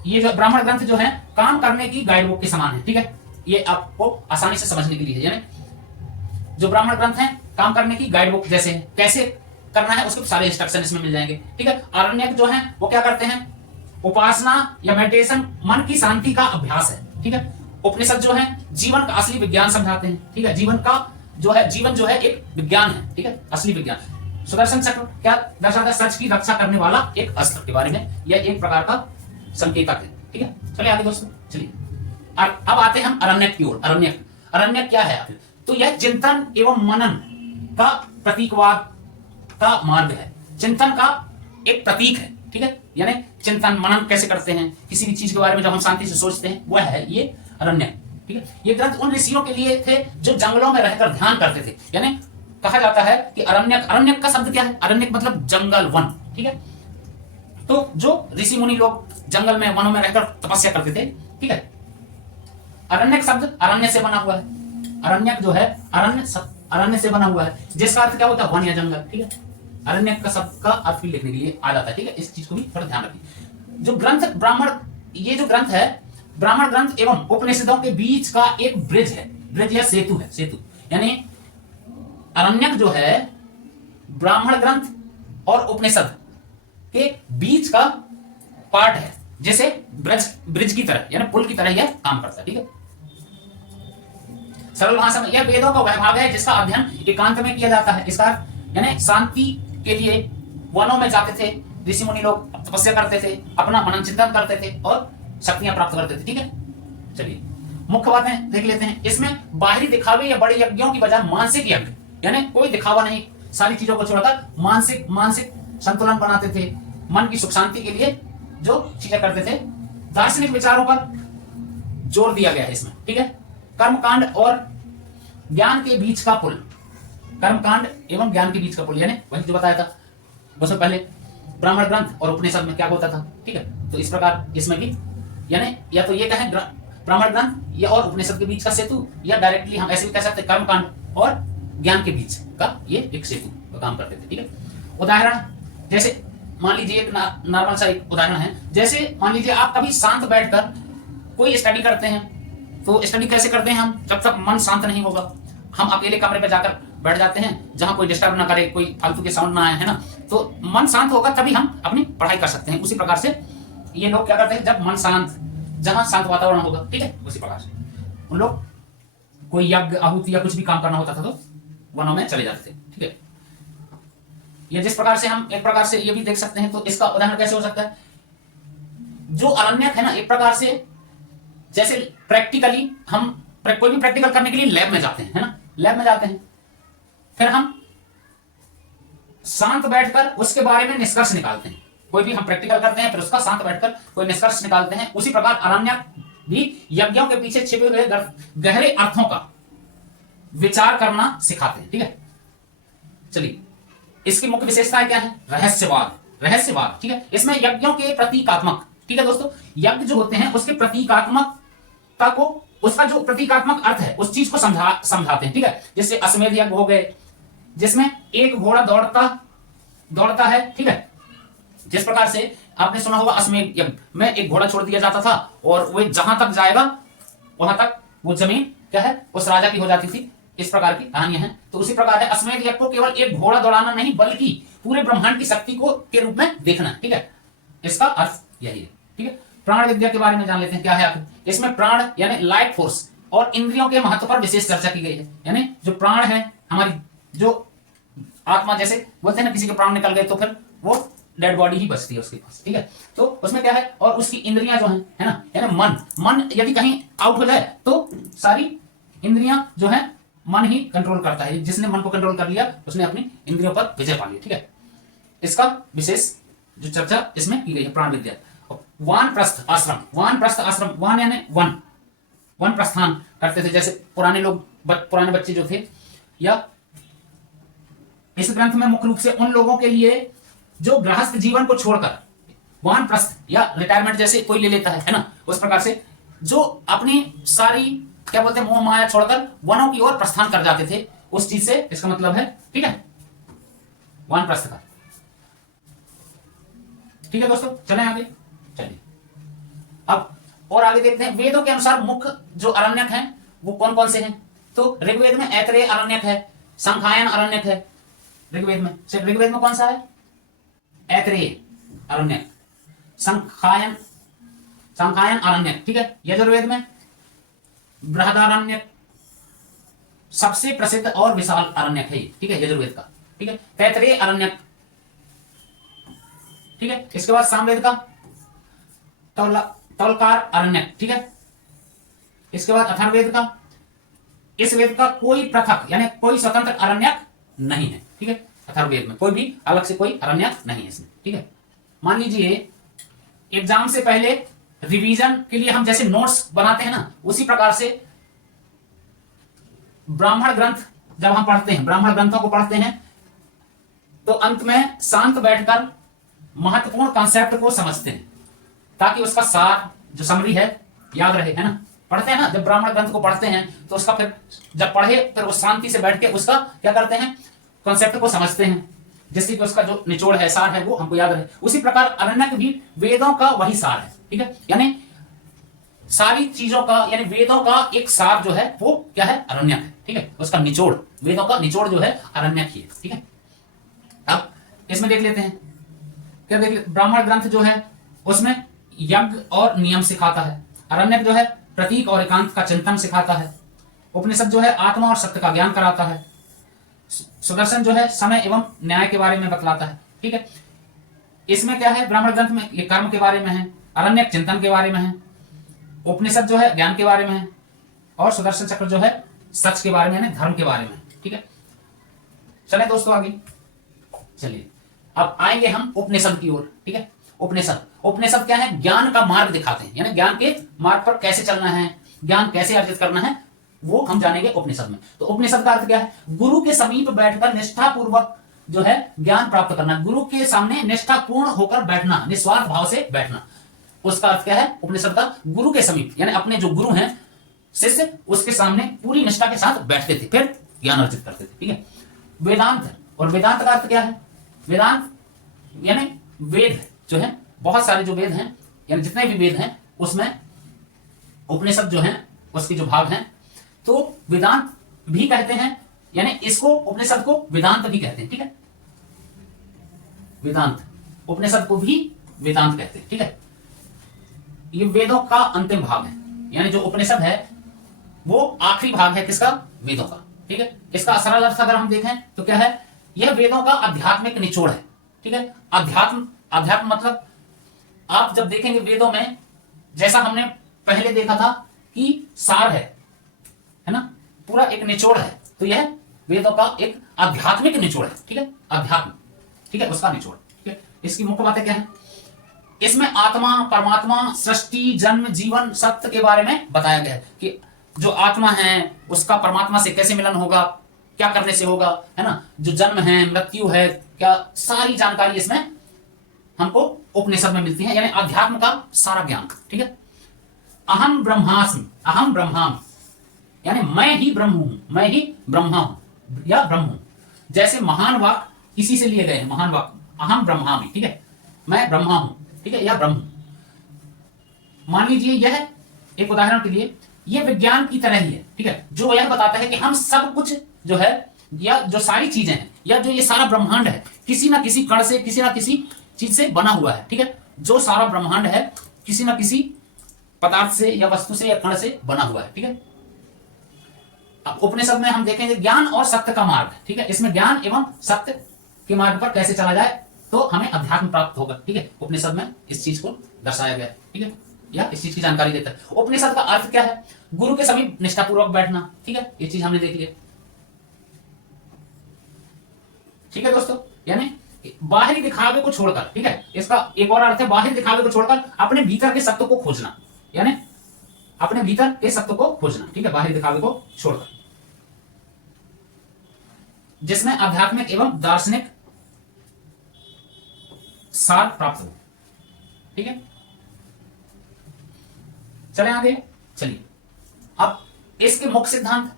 ये जो ब्राह्मण ग्रंथ जो है काम करने की गाइड बुक के समान है, ठीक है। ये आपको आसानी से समझने के लिए है, यानी जो ब्राह्मण ग्रंथ है काम करने की गाइड बुक जैसे है, कैसे करना है उसके सारे इंस्ट्रक्शन इसमें मिल जाएंगे, ठीक है। अरण्यक जो है वो क्या करते हैं? उपासना या मेडिटेशन, मन की शांति का अभ्यास है, ठीक है। उपनिषद जो है जीवन का असली विज्ञान समझाते हैं, ठीक है। जीवन जो है एक विज्ञान है, ठीक है, असली विज्ञान। सुदर्शन चक्र क्या दर्शाता है? सच की रक्षा करने वाला एक अस्त्र के बारे में, यह एक प्रकार का संकेतक है, ठीक है। चलिए आगे दोस्तों, चलिए अब आते हैं हम अरण्यक की ओर। अरण्यक क्या है? तो यह चिंतन एवं मनन का प्रतीकवाद का मार्ग है, चिंतन का एक प्रतीक है, ठीक है। यानी चिंतन मनन कैसे करते हैं किसी भी चीज के बारे में, जब हम शांति से सोचते हैं, वह है ये अरण्यक, ठीक है। ये ग्रंथ उन ऋषियों के लिए थे जो जंगलों में रहकर ध्यान करते थे, यानी कहा जाता है कि अरण्यक का शब्द क्या है? अरण्यक मतलब जंगल, वन, ठीक है। तो जो ऋषि मुनि लोग जंगल में, वनों में रहकर तपस्या करते थे, ठीक है। अरण्यक शब्द अरण्य से बना हुआ है। अरण्यक जो है, अरण्य अरण्य से बना हुआ है, जिसका अर्थ क्या होता है, वन या जंगल। ठीक है, अरण्य का शब्द का अर्थ भी लिखने के लिए आ जाता है। ठीक है, इस चीज को भी थोड़ा ध्यान रखिए। जो ग्रंथ ब्राह्मण, ये जो ग्रंथ है ब्राह्मण ग्रंथ एवं उपनिषदों के बीच का एक ब्रिज है, ब्रिज या सेतु है। सेतु यानी अरण्यक जो है ब्राह्मण ग्रंथ और उपनिषद के बीच का पार्ट है, जैसे ब्रिज की तरह यानी पुल की तरह यह काम करता है। ठीक है, सरल भाषा में यह वेदों का वह भाग है जिसका अध्ययन एकांत में किया जाता है। इसका यानी शांति के लिए वनों में जाते थे ऋषि मुनि लोग, तपस्या करते थे, अपना मनन चिंतन करते थे और शक्तियां प्राप्त करते थे। ठीक है, चलिए मुख्य बातें देख लेते हैं। इसमें बाहरी दिखावे या बड़े यज्ञों की बजाय मानसिक यज्ञ, यानी कोई दिखावा नहीं, सारी चीजों को छोड़कर मानसिक संतुलन बनाते थे, मन की सुख शांति के लिए जो चीजें करते थे। दार्शनिक विचारों पर जोर दिया गया है इसमें। ठीक है, कर्मकांड और ज्ञान के बीच का पुल, कर्मकांड एवं ज्ञान के बीच का पुल, यानी वही जो बताया था उससे पहले ब्राह्मण ग्रंथ और उपनिषद में क्या होता था। ठीक है, तो इस प्रकार इसमें भी यानी या तो ये कहें ब्राह्मण ग्रंथ या और उपनिषद के बीच का सेतु, या डायरेक्टली हम ऐसे भी कह सकते हैं कर्मकांड और ज्ञान के बीच का ये एक सेतु का काम करते थे। ठीक है, उदाहरण जैसे मान लीजिए एक नॉर्मल सा एक उदाहरण है, जैसे मान लीजिए आप कभी शांत बैठकर कोई स्टडी करते हैं, तो स्टडी कैसे करते हैं हम, जब तक मन शांत नहीं होगा हम अकेले कमरे पे जाकर बैठ जाते हैं जहां कोई डिस्टर्ब ना करे, कोई फालतू के साउंड ना आए, है ना, तो मन शांत होगा तभी हम अपनी पढ़ाई कर सकते हैं। उसी प्रकार से ये लोग क्या करते हैं, जब मन शांत, जहां शांत वातावरण होगा, ठीक है, उसी प्रकार से उन लोग कोई यज्ञ आहुति या कुछ भी काम करना होता था तो वनों में चले जाते थे। ठीक है, ये जिस प्रकार से हम एक प्रकार से ये भी देख सकते हैं, तो इसका उदाहरण कैसे हो सकता है, जो अरण्यक है ना, एक प्रकार से जैसे प्रैक्टिकली हम कोई भी प्रैक्टिकल करने के लिए लैब में जाते हैं, है ना, लैब में जाते हैं, फिर हम शांत बैठकर उसके बारे में निष्कर्ष निकालते हैं। कोई भी हम प्रैक्टिकल करते हैं फिर उसका शांत बैठकर कोई निष्कर्ष निकालते हैं। उसी प्रकार अरण्यक भी यज्ञों के पीछे छिपे हुए गहरे अर्थों का विचार करना सिखाते हैं। ठीक है, चलिए इसकी मुख्य विशेषताएं क्या है, रहस्यवाद। ठीक है, इसमें यज्ञों के प्रतीकात्मक, ठीक है दोस्तों, यज्ञ जो होते हैं उसके प्रतीकात्मकता को, उसका जो प्रतीकात्मक अर्थ है उस चीज को समझाते हैं। ठीक है, जैसे अश्वमेध यज्ञ हो गए जिसमें एक घोड़ा दौड़ता है। ठीक है, जिस प्रकार से आपने सुना होगा अश्वमेध यज्ञ में एक घोड़ा छोड़ दिया जाता था और वो जहां तक जाएगा वहां तक वो जमीन क्या है उस राजा की हो जाती थी। इस प्रकार की कहानियां हैं। तो उसी प्रकार है अश्वमेध यज्ञ को केवल एक घोड़ा दौड़ाना नहीं बल्कि पूरे ब्रह्मांड की शक्ति को के रूप में देखना। ठीक है, इसका अर्थ यही है। ठीक है, प्राण विद्या के बारे में जान लेते हैं क्या है आखिर। इसमें प्राण यानी लाइफ फोर्स और इंद्रियों के महत्व पर विशेष चर्चा की गई है। यानी जो प्राण है हमारी, जो आत्मा, जैसे बोलते हैं ना किसी के प्राण निकल गए तो फिर वो डेड बॉडी ही बचती है उसके पास। ठीक है, तो उसमें क्या है, और उसकी इंद्रियां जो है ना, यानी मन यदि कहीं आउट हो जाए तो सारी इंद्रियां जो है मन ही कंट्रोल करता है। जिसने मन को कंट्रोल कर लिया उसने अपनी इंद्रियों पर विजय पा लिया। ठीक है, इसका विशेष जो चर्चा इसमें की गई है प्राण विद्या। वानप्रस्थ आश्रम, वान यानी वन प्रस्थान करते थे, जैसे पुराने बच्चे जो थे, या इस ग्रंथ में मुख्य रूप से उन लोगों के लिए जो गृहस्थ जीवन को छोड़कर वानप्रस्थ या रिटायरमेंट जैसे कोई ले लेता है ना, उस प्रकार से जो अपनी सारी क्या बोलते हैं मोह माया छोड़कर वनों की ओर प्रस्थान कर जाते थे, उस चीज से इसका मतलब है। ठीक है, वानप्रस्थ का। ठीक है दोस्तों, चलें आगे। चलिए अब और आगे देखते हैं। वेदों के अनुसार मुख्य जो अरण्यक हैं वो कौन कौन से हैं। तो ऋग्वेद में ऐतरेय अरण्यक है, संखायन अरण्यक है। ऋग्वेद में कौन सा है, ऐतरेय अरण्यक, संखायन अरण्यक। ठीक है, यजुर्वेद में बृहदारण्यक, सबसे प्रसिद्ध और विशाल अरण्यक है। ठीक है, यजुर्वेद का। ठीक है, तैतरेय अरण्यक। ठीक है, इसके बाद सामवेद का तौलकार अरण्यक। ठीक है, इसके बाद अथर्ववेद का। इस वेद का कोई पृथक यानी कोई स्वतंत्र अरण्यक नहीं है। ठीक है, अथर्ववेद में कोई भी अलग से कोई अरण्यक नहीं है इसमें। ठीक है, मान लीजिए एग्जाम से पहले रिवीजन के लिए हम जैसे नोट्स बनाते हैं ना, उसी प्रकार से ब्राह्मण ग्रंथ जब हम पढ़ते हैं, ब्राह्मण ग्रंथों को पढ़ते हैं तो अंत में शांत बैठकर महत्वपूर्ण कॉन्सेप्ट को समझते हैं ताकि उसका सार जो समरी है याद रहे, है ना। पढ़ते हैं ना, जब ब्राह्मण ग्रंथ को पढ़ते हैं तो उसका फिर जब पढ़े फिर वो शांति से बैठ के उसका क्या करते हैं, कॉन्सेप्ट को समझते हैं, जिससे कि उसका जो निचोड़ है, सार है, वो हमको याद रहे। उसी प्रकार अरण्यक भी वेदों का वही सार है, ठीक है, यानी सारी चीजों का, यानी वेदों का एक सार जो है वो क्या है, अरण्यक है, ठीक है, उसका निचोड़, वेदों का निचोड़ जो है अरण्यक ही है, ठीक है। अब इसमें देख लेते हैं, क्या देख लेते, ब्राह्मण ग्रंथ जो है उसमें यज्ञ और नियम सिखाता है, अरण्यक जो है प्रतीक और एकांत का चिंतन सिखाता है, उपनिषद जो है आत्मा और सत्य का ज्ञान कराता है, सुदर्शन जो है समय एवं न्याय के बारे में बतलाता है, ठीक है। इसमें क्या है, ब्राह्मण ग्रंथ में ये कर्म के बारे में है, अरण्यक चिंतन के बारे में है, उपनिषद जो है ज्ञान के बारे में है, और सुदर्शन चक्र जो है सच के बारे में है, धर्म के बारे में, ठीक है। चले दोस्तों आगे चलिए, अब आएंगे हम उपनिषद की ओर, ठीक है। उपनिषद क्या है, ज्ञान का मार्ग दिखाते हैं, यानी ज्ञान के मार्ग पर कैसे चलना है, ज्ञान कैसे अर्जित करना है, वो हम जानेंगे उपनिषद में। तो उपनिषद का अर्थ क्या है, गुरु के समीप बैठकर निष्ठा पूर्वक जो है ज्ञान प्राप्त करना, गुरु के सामने निष्ठापूर्ण होकर बैठना, निस्वार्थ भाव से बैठना, उसका अर्थ क्या है उपनिषद का, गुरु के समीप, यानी अपने जो गुरु हैं शिष्य उसके सामने पूरी निष्ठा के साथ बैठते थे, फिर ज्ञान अर्जित करते थे, ठीक है। वेदांत, और वेदांत का अर्थ क्या है, वेदांत यानी वेद जो है, बहुत सारे जो वेद हैं, यानी जितने भी वेद हैं उसमें उपनिषद जो है उसके जो भाग हैं, तो वेदांत भी कहते हैं, यानी इसको उपनिषद को वेदांत भी कहते हैं, ठीक है। वेदांत, उपनिषद को भी वेदांत कहते हैं, ठीक है। ये वेदों का अंतिम भाग है, यानी जो उपनिषद है वो आखिरी भाग है किसका, वेदों का, ठीक है। इसका सरल अर्थ अगर हम देखें तो क्या है, यह वेदों का आध्यात्मिक निचोड़ है, ठीक है। अध्यात्म मतलब आप जब देखेंगे वेदों में, जैसा हमने पहले देखा था कि सार है ना, पूरा एक निचोड़ है, तो यह वेदों का एक आध्यात्मिक निचोड़ है, ठीक है, अध्यात्म, ठीक है, उसका निचोड़, ठीक है। इसकी मुख्य बातें क्या है, इसमें आत्मा, परमात्मा, सृष्टि, जन्म, जीवन, सत्य के बारे में बताया गया है कि जो आत्मा है उसका परमात्मा से कैसे मिलन होगा, क्या करने से होगा, है ना, जो जन्म है, मृत्यु है, क्या सारी जानकारी इसमें हमको उपनिषद में मिलती है, यानी अध्यात्म का सारा ज्ञान, ठीक है। अहम ब्रह्मास्मि, अहम ब्रह्मास्मि, यानी मैं ही ब्रह्म हूं, मैं ही ब्रह्मा हूं या ब्रह्म हूं, जैसे महान वाक्य इसी से लिए गए हैं, महान वाक्य अहम ब्रह्मास्मि, ठीक है, मैं ब्रह्मा हूं, ठीक है, या ब्रह्म। मान लीजिए यह एक उदाहरण के लिए यह विज्ञान की तरह ही है, ठीक है, जो यह बताता है कि हम सब कुछ जो है, या जो सारी चीजें हैं, या जो ये सारा ब्रह्मांड है, किसी ना किसी कण से, किसी ना किसी चीज से बना हुआ है, ठीक है। जो सारा ब्रह्मांड है किसी ना किसी पदार्थ से या वस्तु से या कण से बना हुआ है, ठीक है। अब उपनिषद में हम देखेंगे ज्ञान और सत्य का मार्ग, ठीक है, इसमें ज्ञान एवं सत्य के मार्ग पर कैसे चला जाए तो हमें अध्यात्म प्राप्त होगा, ठीक है। उपनिषद में इस चीज को दर्शाया गया है, ठीक है, या इस चीज की जानकारी देता है। उपनिषद का अर्थ क्या है, गुरु के समीप निष्ठापूर्वक बैठना, ठीक है, ये चीज हमने देख लिया, ठीक है दोस्तों, यानी बाहरी दिखावे को छोड़कर, ठीक है, इसका एक और अर्थ है बाहरी दिखावे को छोड़कर अपने भीतर के सत्य को खोजना, यानी अपने भीतर के सत्य को खोजना, ठीक है, बाहरी दिखावे को छोड़कर, जिसमें आध्यात्मिक एवं दार्शनिक सार प्राप्त हो, ठीक है। चले आगे, चलिए अब इसके मुख्य सिद्धांत,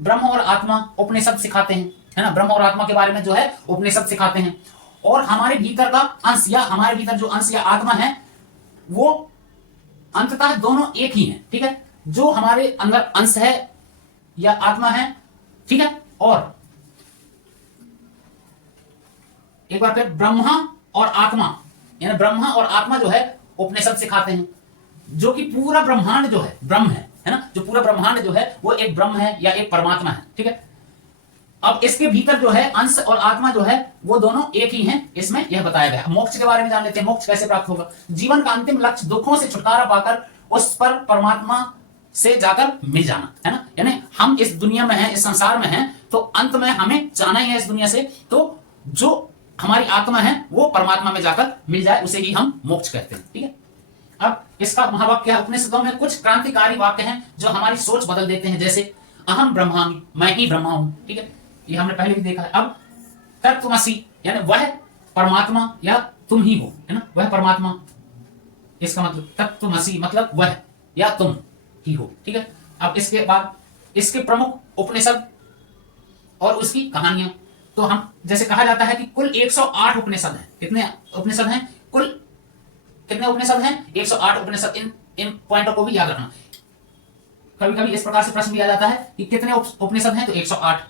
ब्रह्म और आत्मा उपनिषद सिखाते हैं, है ना, ब्रह्म और आत्मा के बारे में जो है उपनिषद सिखाते हैं, और हमारे भीतर का अंश या हमारे भीतर जो अंश या आत्मा है वो अंततः दोनों एक ही है, ठीक है, जो हमारे अंदर अंश है या आत्मा है, ठीक है, और एक बार फिर ब्रह्मा और आत्मा, यानी ब्रह्मा और आत्मा जो है उपनिषद सिखाते हैं, जो कि पूरा ब्रह्मांड जो है ब्रह्म है ना, जो पूरा ब्रह्मांड जो है वो एक ब्रह्म है या एक परमात्मा है, ठीक है। अब इसके भीतर जो है अंश और आत्मा जो है वो दोनों एक ही हैं, इसमें यह बताया गया। मोक्ष के बारे में जान लेते हैं, मोक्ष कैसे प्राप्त होगा। जीवन का अंतिम लक्ष्य दुखों से छुटकारा पाकर उस पर परमात्मा से जाकर मिल जाना, है ना, यानी हम इस दुनिया में हैं, इस संसार में हैं, तो अंत में हमें जाना ही है इस दुनिया से, तो जो हमारी आत्मा है वो परमात्मा में जाकर मिल जाए, उसे ही हम मोक्ष कहते हैं, ठीक है। अब इसका महावाक्य है, उपनिषदों में कुछ क्रांतिकारी वाक्य हैं जो हमारी सोच बदल देते हैं, जैसे अहम ब्रह्मास्मि, मैं ही ब्रह्मा हूं, ठीक है, ये हमने पहले भी देखा है। अब तत्त्वमसि, यानी वह परमात्मा या तुम ही हो, है ना, वह परमात्मा, इसका मतलब तत्त्वमसि मतलब वह या तुम की हो। ठीक है, अब इसके बाद इसके प्रमुख उपनिषद और उसकी कहानियां। तो हम जैसे कहा जाता है कि कुल 108 उपनिषद हैं। कितने उपनिषद हैं? कुल कितने उपनिषद हैं? 108 उपनिषद। इन पॉइंटों को भी याद रखना। कभी कभी इस प्रकार से प्रश्न भी आ जाता है कि कितने उपनिषद हैं, तो 108,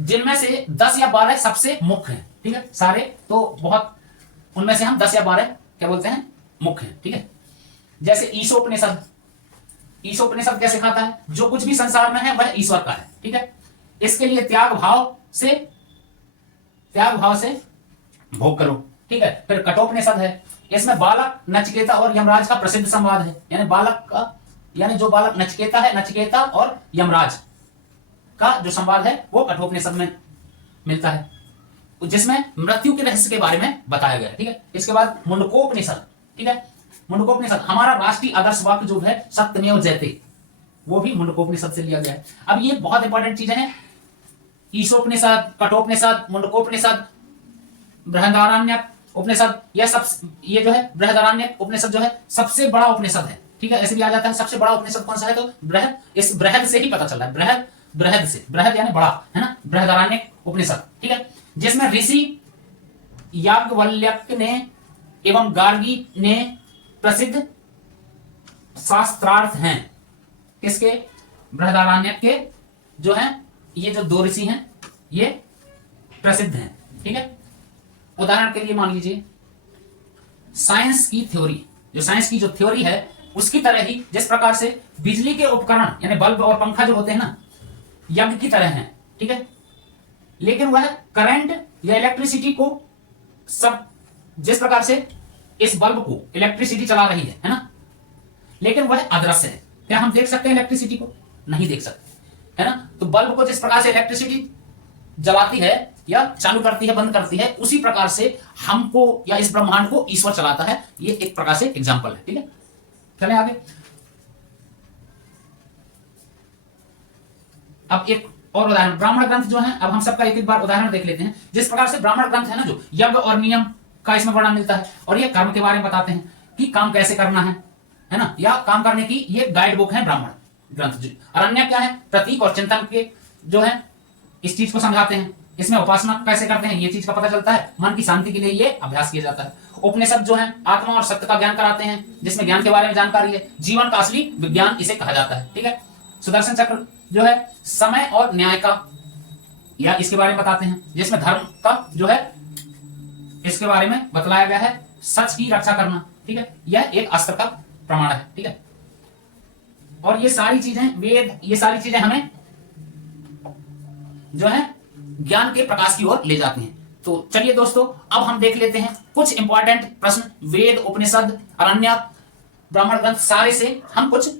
जिनमें से 10 या 12 सबसे मुख्य हैं। ठीक है, सारे तो बहुत, उनमें से हम 10 या 12 क्या बोलते हैं, मुख्य हैं। ठीक है, जैसे ईशोपनिषद। ईशोपनिषद क्या सिखाता है? जो कुछ भी संसार में है वह ईश्वर का है। ठीक है, इसके लिए त्याग भाव से भोग करो। ठीक है, फिर कठोपनिषद है। इसमें बालक नचिकेता और यमराज का प्रसिद्ध संवाद है। यानी जो बालक नचिकेता है, नचिकेता और यमराज का जो संवाद है वो कठोपनिषद में मिलता है, जिसमें मृत्यु के रहस्य के बारे में बताया गया है। ठीक है, इसके बाद मुंडकोपनिषद। ठीक है, मुंडकोपनिषद हमारा राष्ट्रीय आदर्श वाक्य जो है सत्यमेव जयते, वो भी मुंडकोपनिषद से लिया गया है। अब ये बहुत इंपॉर्टेंट चीजें हैं। ईशोपनिषद, कठोपनिषद, मुंडकोपनिषद, बृहदारण्यक उपनिषद, ये जो है बृहदारण्यक उपनिषद जो है सबसे बड़ा उपनिषद है। ठीक है, ऐसे भी आ जाता है सबसे बड़ा उपनिषद कौन सा है, तो बृहद। इस बृहद से ही पता चल रहा है, बृहद यानी बड़ा, है ना, बृहदारण्यक उपनिषद। ठीक है, जिसमें ऋषि याज्ञवल्क्य ने एवं गार्गी ने प्रसिद्ध शास्त्रार्थ हैं। किसके? बृहदारण्यक के जो है, ये जो 2 ऋषि हैं ये प्रसिद्ध हैं। ठीक है, उदाहरण के लिए मान लीजिए साइंस की थ्योरी, जो साइंस की जो थ्योरी है उसकी तरह ही, जिस प्रकार से बिजली के उपकरण यानी बल्ब और पंखा जो होते हैं ना, यज्ञ की तरह हैं। ठीक है, लेकिन वह करंट या इलेक्ट्रिसिटी को सब, जिस प्रकार से इस बल्ब को इलेक्ट्रिसिटी चला रही है ना, लेकिन वह अदृश्य है। क्या हम देख सकते हैं इलेक्ट्रिसिटी को? नहीं देख सकते, है ना। तो बल्ब को जिस प्रकार से इलेक्ट्रिसिटी जलाती है या चालू करती है, बंद करती है, उसी प्रकार से हमको या इस ब्रह्मांड को ईश्वर चलाता है। ये एक प्रकार से एग्जाम्पल है। ठीक है, चलें आगे। अब एक और उदाहरण, ब्राह्मण ग्रंथ जो है, अब हम सबका एक एक बार उदाहरण देख लेते हैं। जिस प्रकार से ब्राह्मण ग्रंथ है ना, जो यज्ञ और नियम का इसमें वर्णन मिलता है, और ये कर्म के बारे में बताते हैं कि काम कैसे करना है ना, या काम करने की ये गाइड बुक है ब्राह्मण ग्रंथ। अरण्य क्या है? प्रतीक और चिंतन के जो है इस चीज को समझाते हैं। इसमें उपासना कैसे करते हैं ये चीज का पता चलता है। मन की शांति के लिए ये अभ्यास किया जाता है। उपनिषद जो है आत्मा और सत्य का ज्ञान कराते हैं, जिसमें ज्ञान के बारे में जानकारी है। जीवन का असली विज्ञान इसे कहा जाता है। ठीक है, सुदर्शन चक्र जो है समय और न्याय का या इसके बारे में बताते हैं, जिसमें धर्म का जो है इसके बारे में बतलाया गया है, सच की रक्षा करना। ठीक है, यह एक अस्त्र का प्रमाण है। ठीक है, और ये सारी चीजें वेद, ये सारी चीजें हमें जो है ज्ञान के प्रकाश की ओर ले जाती हैं। तो चलिए दोस्तों, अब हम देख लेते हैं कुछ इंपॉर्टेंट प्रश्न वेद, उपनिषद, अरण्यक, ब्राह्मण ग्रंथ, सारे से हम कुछ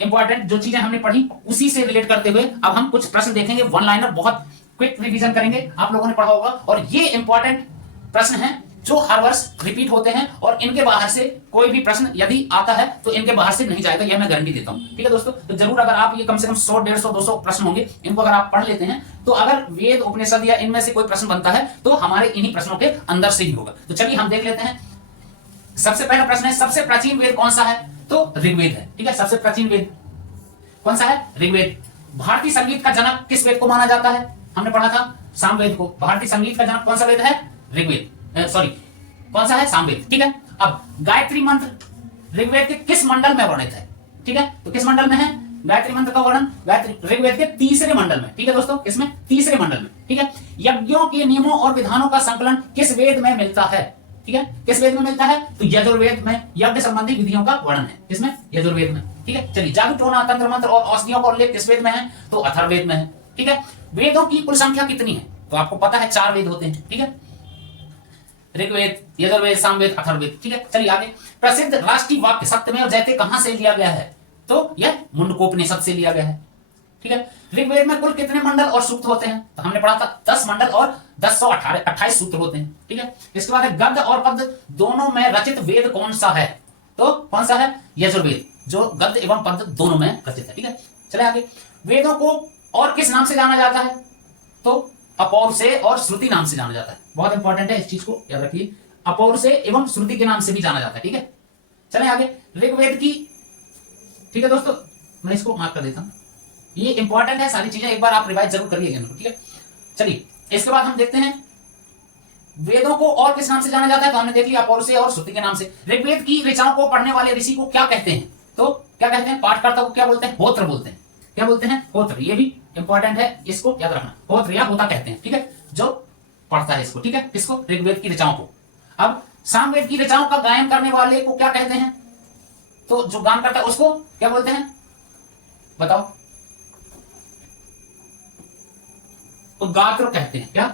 इंपॉर्टेंट जो चीजें हमने पढ़ी उसी से रिलेट करते हुए अब हम कुछ प्रश्न देखेंगे। वन लाइनर, बहुत क्विक रिवीजन करेंगे, आप लोगों ने पढ़ा होगा। और ये इंपॉर्टेंट प्रश्न हैं जो हर वर्ष रिपीट होते हैं, और इनके बाहर से कोई भी प्रश्न यदि आता है तो इनके बाहर से नहीं जाएगा, यह मैं गारंटी देता हूं। ठीक है दोस्तों, तो जरूर अगर आप ये कम से कम 100, 150, 200 प्रश्न होंगे, इनको अगर आप पढ़ लेते हैं तो अगर वेद, उपनिषद या इनमें से कोई प्रश्न बनता है तो हमारे इन्हीं प्रश्नों के अंदर से ही होगा। तो चलिए हम देख लेते हैं। सबसे पहला प्रश्न है, सबसे प्राचीन वेद कौन सा है? तो ऋग्वेद है। ठीक है, सबसे प्राचीन वेद कौन सा है? ऋग्वेद। भारतीय संगीत का जनक किस वेद को माना जाता है? हमने पढ़ा था सामवेद को। भारतीय संगीत का जनक कौन सा वेद है? ऋग्वेद, सॉरी कौन सा है? सामवेद। ठीक है, अब गायत्री मंत्र ऋग्वेद के किस मंडल में वर्णित है? ठीक है, तो किस मंडल में है गायत्री मंत्र का वर्णन? गायत्री ऋग्वेद के 3रे मंडल में। ठीक है दोस्तों, किसमें? 3रे मंडल में। ठीक है, यज्ञों के नियमों और विधानों का संकलन किस वेद में मिलता है? ठीक है, किस वेद में मिलता है? तो यजुर्वेद में यज्ञ संबंधी विधियों का वर्णन है। किसमें? यजुर्वेद में। ठीक है, चलिए जादू टोना, तंत्र मंत्र और औषधियों का उल्लेख किस वेद में है? तो अथर्ववेद में है। ठीक है, वेदों की कुल संख्या कितनी है? तो आपको पता है 4 वेद होते हैं। ठीक है, ऋग्वेद, यजुर्वेद, सामवेद, अथर्ववेद। ठीक है, चलिए आगे। प्रसिद्ध राष्ट्रीय वाक्य सत्यमेव जयते कहां से लिया गया है? तो यह मुंडकोपनिषद से लिया गया है। ठीक है, ऋग्वेद में कुल कितने मंडल और सूक्त होते हैं? तो हमने पढ़ा था 10 मंडल और 1028 सूत्र होते हैं। ठीक है, इसके बाद गद्य और पद्य दोनों में रचित वेद कौन सा है? तो कौन सा है? यजुर्वेद, जो गद्य एवं पद्य दोनों में रचित है। ठीक है, चले आगे। वेदों को और किस नाम से जाना जाता है? तो अपौरुषेय और श्रुति नाम से जाना जाता है। बहुत इंपॉर्टेंट है, इस चीज को याद रखिए। अपौरुषेय एवं श्रुति के नाम से भी जाना जाता है। ठीक है, चले आगे। ऋग्वेद की, ठीक है दोस्तों, मैं इसको मार्क कर देता हूं, ये इंपॉर्टेंट है, सारी चीजें एक बार आप रिवाइज जरूर करिएगा, ठीक है। चलिए इसके बाद हम देखते हैं वेदों को और किस नाम से जाना जाता है, तो हमने देख लिया पौरुषेय और श्रुति के नाम से। ऋग्वेद की ऋचाओं को पढ़ने वाले ऋषि को क्या कहते हैं, तो क्या कहते हैं, पाठकर्ता को क्या बोलते हैं, होत्र बोलते हैं। क्या बोलते हैं, होत्र, ये भी इंपॉर्टेंट है, इसको याद रखना, होत्र या होता कहते हैं, ठीक है, जो पढ़ता है इसको, ठीक है, किसको, ऋग्वेद की ऋचाओं को। अब सामवेद की ऋचाओं का गायन करने वाले को क्या कहते हैं, तो जो गान करता है उसको क्या बोलते हैं, बताओ, उद्गात्र कहते हैं, क्या,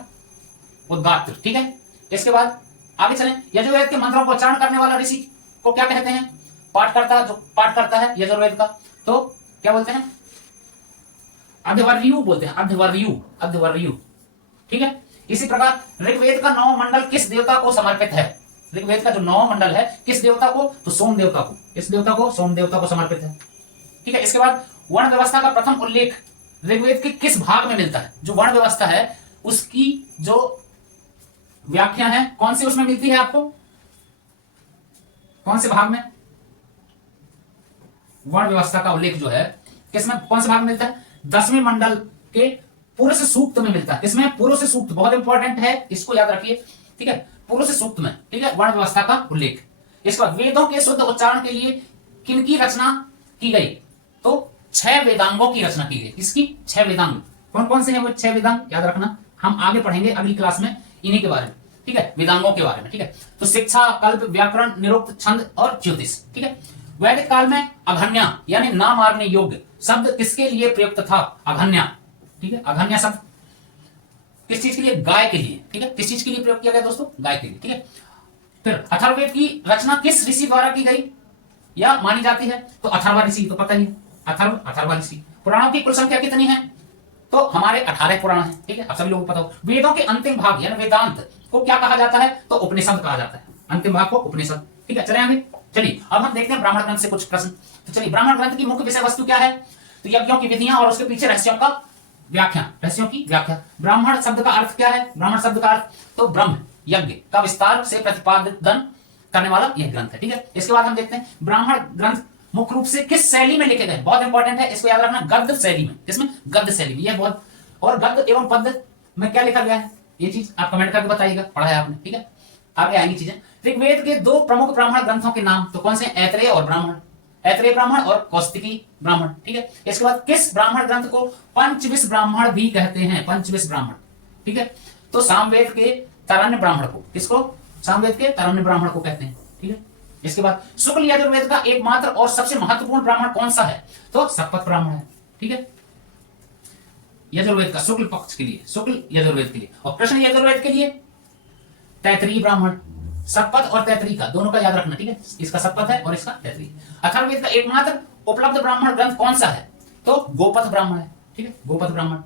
उद्गात्र, ठीक है। इसके बाद आगे चलें, यजुर्वेद के मंत्रों को उच्चारण करने वाला ऋषि को क्या कहते हैं, पाठकर्ता, जो पाठ करता है यजुर्वेद का, तो क्या बोलते हैं, अध्यवर्यु बोलते हैं, अध्यवर्यु, अध्यवर्यु, ठीक है। इसी प्रकार ऋग्वेद का 9 मंडल किस देवता को समर्पित है, ऋग्वेद का जो 9 मंडल है किस देवता को, तो सोम देवता को, इस देवता को, सोम देवता को समर्पित है, ठीक है। इसके बाद वर्ण व्यवस्था का प्रथम उल्लेख ऋग्वेद के किस भाग में मिलता है, जो वर्ण व्यवस्था है उसकी जो व्याख्या है कौन से उसमें मिलती है आपको, कौन से भाग में, वर्ण व्यवस्था का उल्लेख जो है किसमें, कौन से भाग में मिलता है, 10वें मंडल के पुरुष सूक्त में मिलता है। इसमें पुरुष सूक्त बहुत इंपॉर्टेंट है, इसको याद रखिए, ठीक है, पुरुष सूक्त में, ठीक है, वर्ण व्यवस्था का उल्लेख। इसके बाद वेदों के शुद्ध उच्चारण के लिए किनकी रचना की गई, तो 6 वेदांगों की रचना की गई। किसकी, 6 वेदांग, कौन कौन से हैं वो 6 वेदांग, याद रखना, हम आगे पढ़ेंगे अगली क्लास में इन्हीं के बारे में, ठीक है, वेदांगों के बारे में, ठीक है। तो शिक्षा, कल्प, व्याकरण, निरुक्त, छंद और ज्योतिष, ठीक है। वैदिक काल में अघन्या यानी ना मारने योग्य शब्द किसके लिए प्रयुक्त था, अघन्या, ठीक है, अघन्या शब्द किस चीज के लिए, गाय के लिए, ठीक है, किस चीज के लिए प्रयोग किया गया दोस्तों, गाय के लिए, ठीक है। फिर अथर्ववेद की रचना किस ऋषि द्वारा की गई या मानी जाती है, तो अथर्व ऋषि, तो पता ही है, अथर्व ऋषि। पुराणों की कुल संख्या कितनी है, तो हमारे 18 पुराण हैं, ठीक है, अब सभी लोगों को पता हो। वेदों के अंतिम भाग यानी वेदांत को क्या कहा जाता है, तो उपनिषद कहा जाता है, अंतिम भाग को उपनिषद, ठीक है। चले आगे, चलिए अब हम देखते हैं ब्राह्मण ग्रंथ से कुछ प्रश्न। तो चलिए, ब्राह्मण ग्रंथ की मुख्य विषय वस्तु क्या है, तो यज्ञों की विधियां और उसके पीछे रहस्यों का व्याख्या, रहस्यों की व्याख्या। ब्राह्मण शब्द का अर्थ क्या है, ब्राह्मण शब्द का अर्थ तो ब्रह्म, यज्ञ का विस्तार से प्रतिपादन करने वाला यह ग्रंथ है, ठीक है। इसके बाद हम देखते हैं ब्राह्मण ग्रंथ मुख्य रूप से किस शैली में लिखे गए, बहुत इंपॉर्टेंट है, इसको याद रखना, गद्य शैली में, किसमें, गद्य शैली में, यह बहुत, और गद्य एवं पद्य में क्या लिखा गया है, ये चीज आप कमेंट करके बताइएगा, पढ़ा है आपने, ठीक है। आगे आएंगी चीजें। ऋग्वेद के 2 प्रमुख ब्राह्मण ग्रंथों के नाम, तो कौन से, ऐतरेय और ब्राह्मण, ऐतरेय ब्राह्मण और कौस्तिकी ब्राह्मण, ठीक है। इसके बाद किस ब्राह्मण ग्रंथ को पंचविश ब्राह्मण भी कहते हैं, पंचविश ब्राह्मण, ठीक है, तो सामवेद के तरण्य ब्राह्मण को, किसको, सामवेद के तरण्य ब्राह्मण को कहते हैं, ठीक है। इसके बाद शुक्ल यजुर्वेद का एकमात्र और सबसे महत्वपूर्ण ब्राह्मण कौन सा है, तो शतपथ ब्राह्मण है, ठीक है, यजुर्वेद का शुक्ल पक्ष के लिए, शुक्ल यजुर्वेद के लिए। और कृष्ण यजुर्वेद के लिए तैतरीय ब्राह्मण, शतपथ और तैतरी का दोनों का याद रखना, ठीक है, इसका शतपथ है और इसका तैतरी। अथर्ववेद का एकमात्र उपलब्ध ब्राह्मण ग्रंथ कौन सा है, तो गोपथ ब्राह्मण है, ठीक है, गोपथ ब्राह्मण।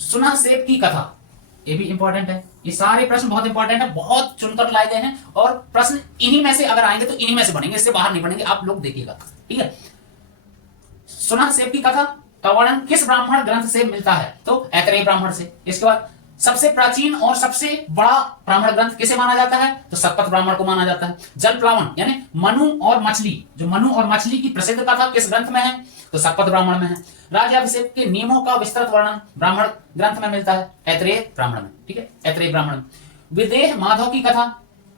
सुनासेब की कथा, ये भी इंपॉर्टेंट है, ये सारे प्रश्न बहुत इंपॉर्टेंट है, बहुत चुनकर लाए गए हैं, और प्रश्न इन्हीं में से अगर आएंगे तो इन्हीं में से बनेंगे, इससे बाहर नहीं बनेंगे, आप लोग देखिएगा, ठीक है। सुनासेब की कथा का वर्णन किस ब्राह्मण ग्रंथ से मिलता है, तो ऐतरेय ब्राह्मण से। इसके बाद सबसे प्राचीन और सबसे बड़ा ब्राह्मण ग्रंथ किसे माना जाता है, तो शतपथ ब्राह्मण को माना जाता है। जल प्लावन यानी मनु और मछली, जो मनु और मछली की प्रसिद्ध कथा किस ग्रंथ में है, तो शतपथ ब्राह्मण में है। राज्याभिषेक के नियमों का विस्तृत वर्णन ब्राह्मण ग्रंथ में मिलता है, ऐतरेय ब्राह्मण में, ठीक है, ऐतरेय ब्राह्मण में। विदेह माधव की कथा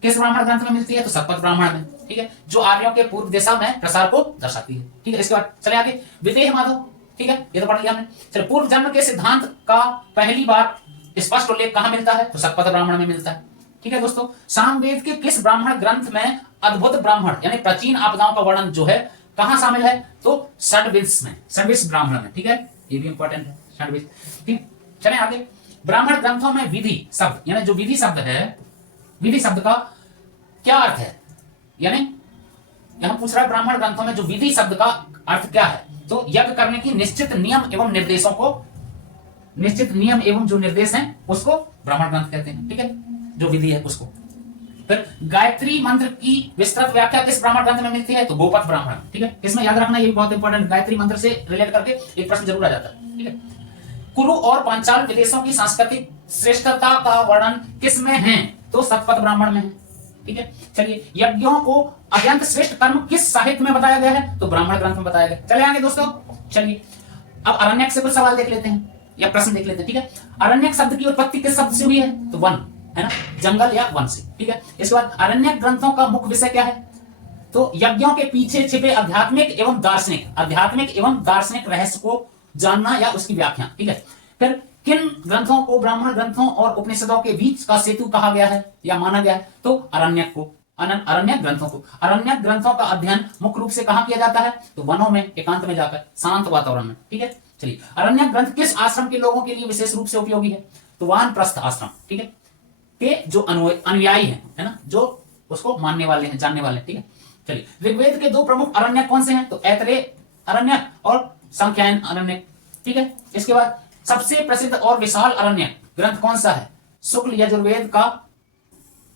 किस ब्राह्मण ग्रंथ में मिलती है, तो शतपथ ब्राह्मण में, ठीक है, जो आर्यों के पूर्व दिशा में प्रसार को दर्शाती है, ठीक है। इसके बाद चले आगे, विदेह माधव, ठीक है, ये तो पढ़ लिया हमने। चलो, पूर्व जन्म के सिद्धांत का पहली बार स्पष्ट उल्लेख कहां मिलता है, तो शतपथ ब्राह्मण में मिलता है, ठीक है दोस्तों। सामवेद के किस ब्राह्मण ग्रंथ में अद्भुत ब्राह्मण यानी प्राचीन आपदाओं का वर्णन जो है कहां शामिल है, तो षड्विश में, षड्विश ब्राह्मण में, ठीक है, ये भी इंपॉर्टेंट है, षड्विश, ठीक। चलें आगे, ब्राह्मण ग्रंथों में विधि शब्द यानी जो विधि शब्द है, विधि शब्द का क्या अर्थ है, यानी यहां पूछ रहा है ब्राह्मण ग्रंथों में जो विधि शब्द का अर्थ क्या है, तो यज्ञ करने की निश्चित नियम एवं निर्देशों को, निश्चित नियम एवं जो निर्देश हैं उसको ब्राह्मण ग्रंथ कहते हैं, ठीक है, जो विधि है उसको। फिर गायत्री मंत्र की विस्तृत व्याख्या किस ब्राह्मण ग्रंथ में मिलती है, तो गोपथ ब्राह्मण, ठीक है, इसमें याद रखना, ये भी बहुत इंपॉर्टेंट, गायत्री मंत्र से रिलेट करके एक प्रश्न जरूर आ जाता है, ठीक है। कुरु और पांचाल विदेशों की सांस्कृतिक श्रेष्ठता का वर्णन किस में है, तो शतपथ ब्राह्मण में है, ठीक है। चलिए, यज्ञों को अत्यंत श्रेष्ठ कर्म किस साहित्य में बताया गया है? तो ब्राह्मण ग्रंथ में बताया गया। चले आगे दोस्तों, चलिए अब अरण्यक से कुछ सवाल देख लेते हैं या प्रश्न देख लेते हैं, ठीक है। अरण्यक शब्द की उत्पत्ति किस शब्द से हुई है? तो वन, है ना, जंगल या वन से, ठीक है। इसके बाद अरण्यक ग्रंथों का मुख्य विषय क्या है? तो यज्ञों के पीछे छिपे आध्यात्मिक एवं दार्शनिक रहस्य को जानना या उसकी व्याख्या, ठीक है। फिर किन ग्रंथों को ब्राह्मण ग्रंथों और उपनिषदों के बीच का सेतु कहा गया है या माना गया है? तो अरण्यक को, अरण्यक ग्रंथों को। अरण्यक ग्रंथों का अध्ययन मुख्य रूप से कहां किया जाता है? तो वनों में, एकांत में जाकर, शांत वातावरण में, ठीक है। चलिए, अरण्यक ग्रंथ किस आश्रम के लोगों के लिए विशेष रूप से उपयोगी है? तो वानप्रस्थ आश्रम, ठीक है, के जो अनुयायी है ना, जो उसको मानने वाले हैं, जानने वाले हैं, ठीक है। चलिए, ऋग्वेद के दो प्रमुख अरण्यक कौन से हैं? तो ऐतरेय अरण्यक और संख्यायन अरण्यक, ठीक है। इसके बाद सबसे प्रसिद्ध और विशाल अरण्यक ग्रंथ कौन सा है? शुक्ल यजुर्वेद का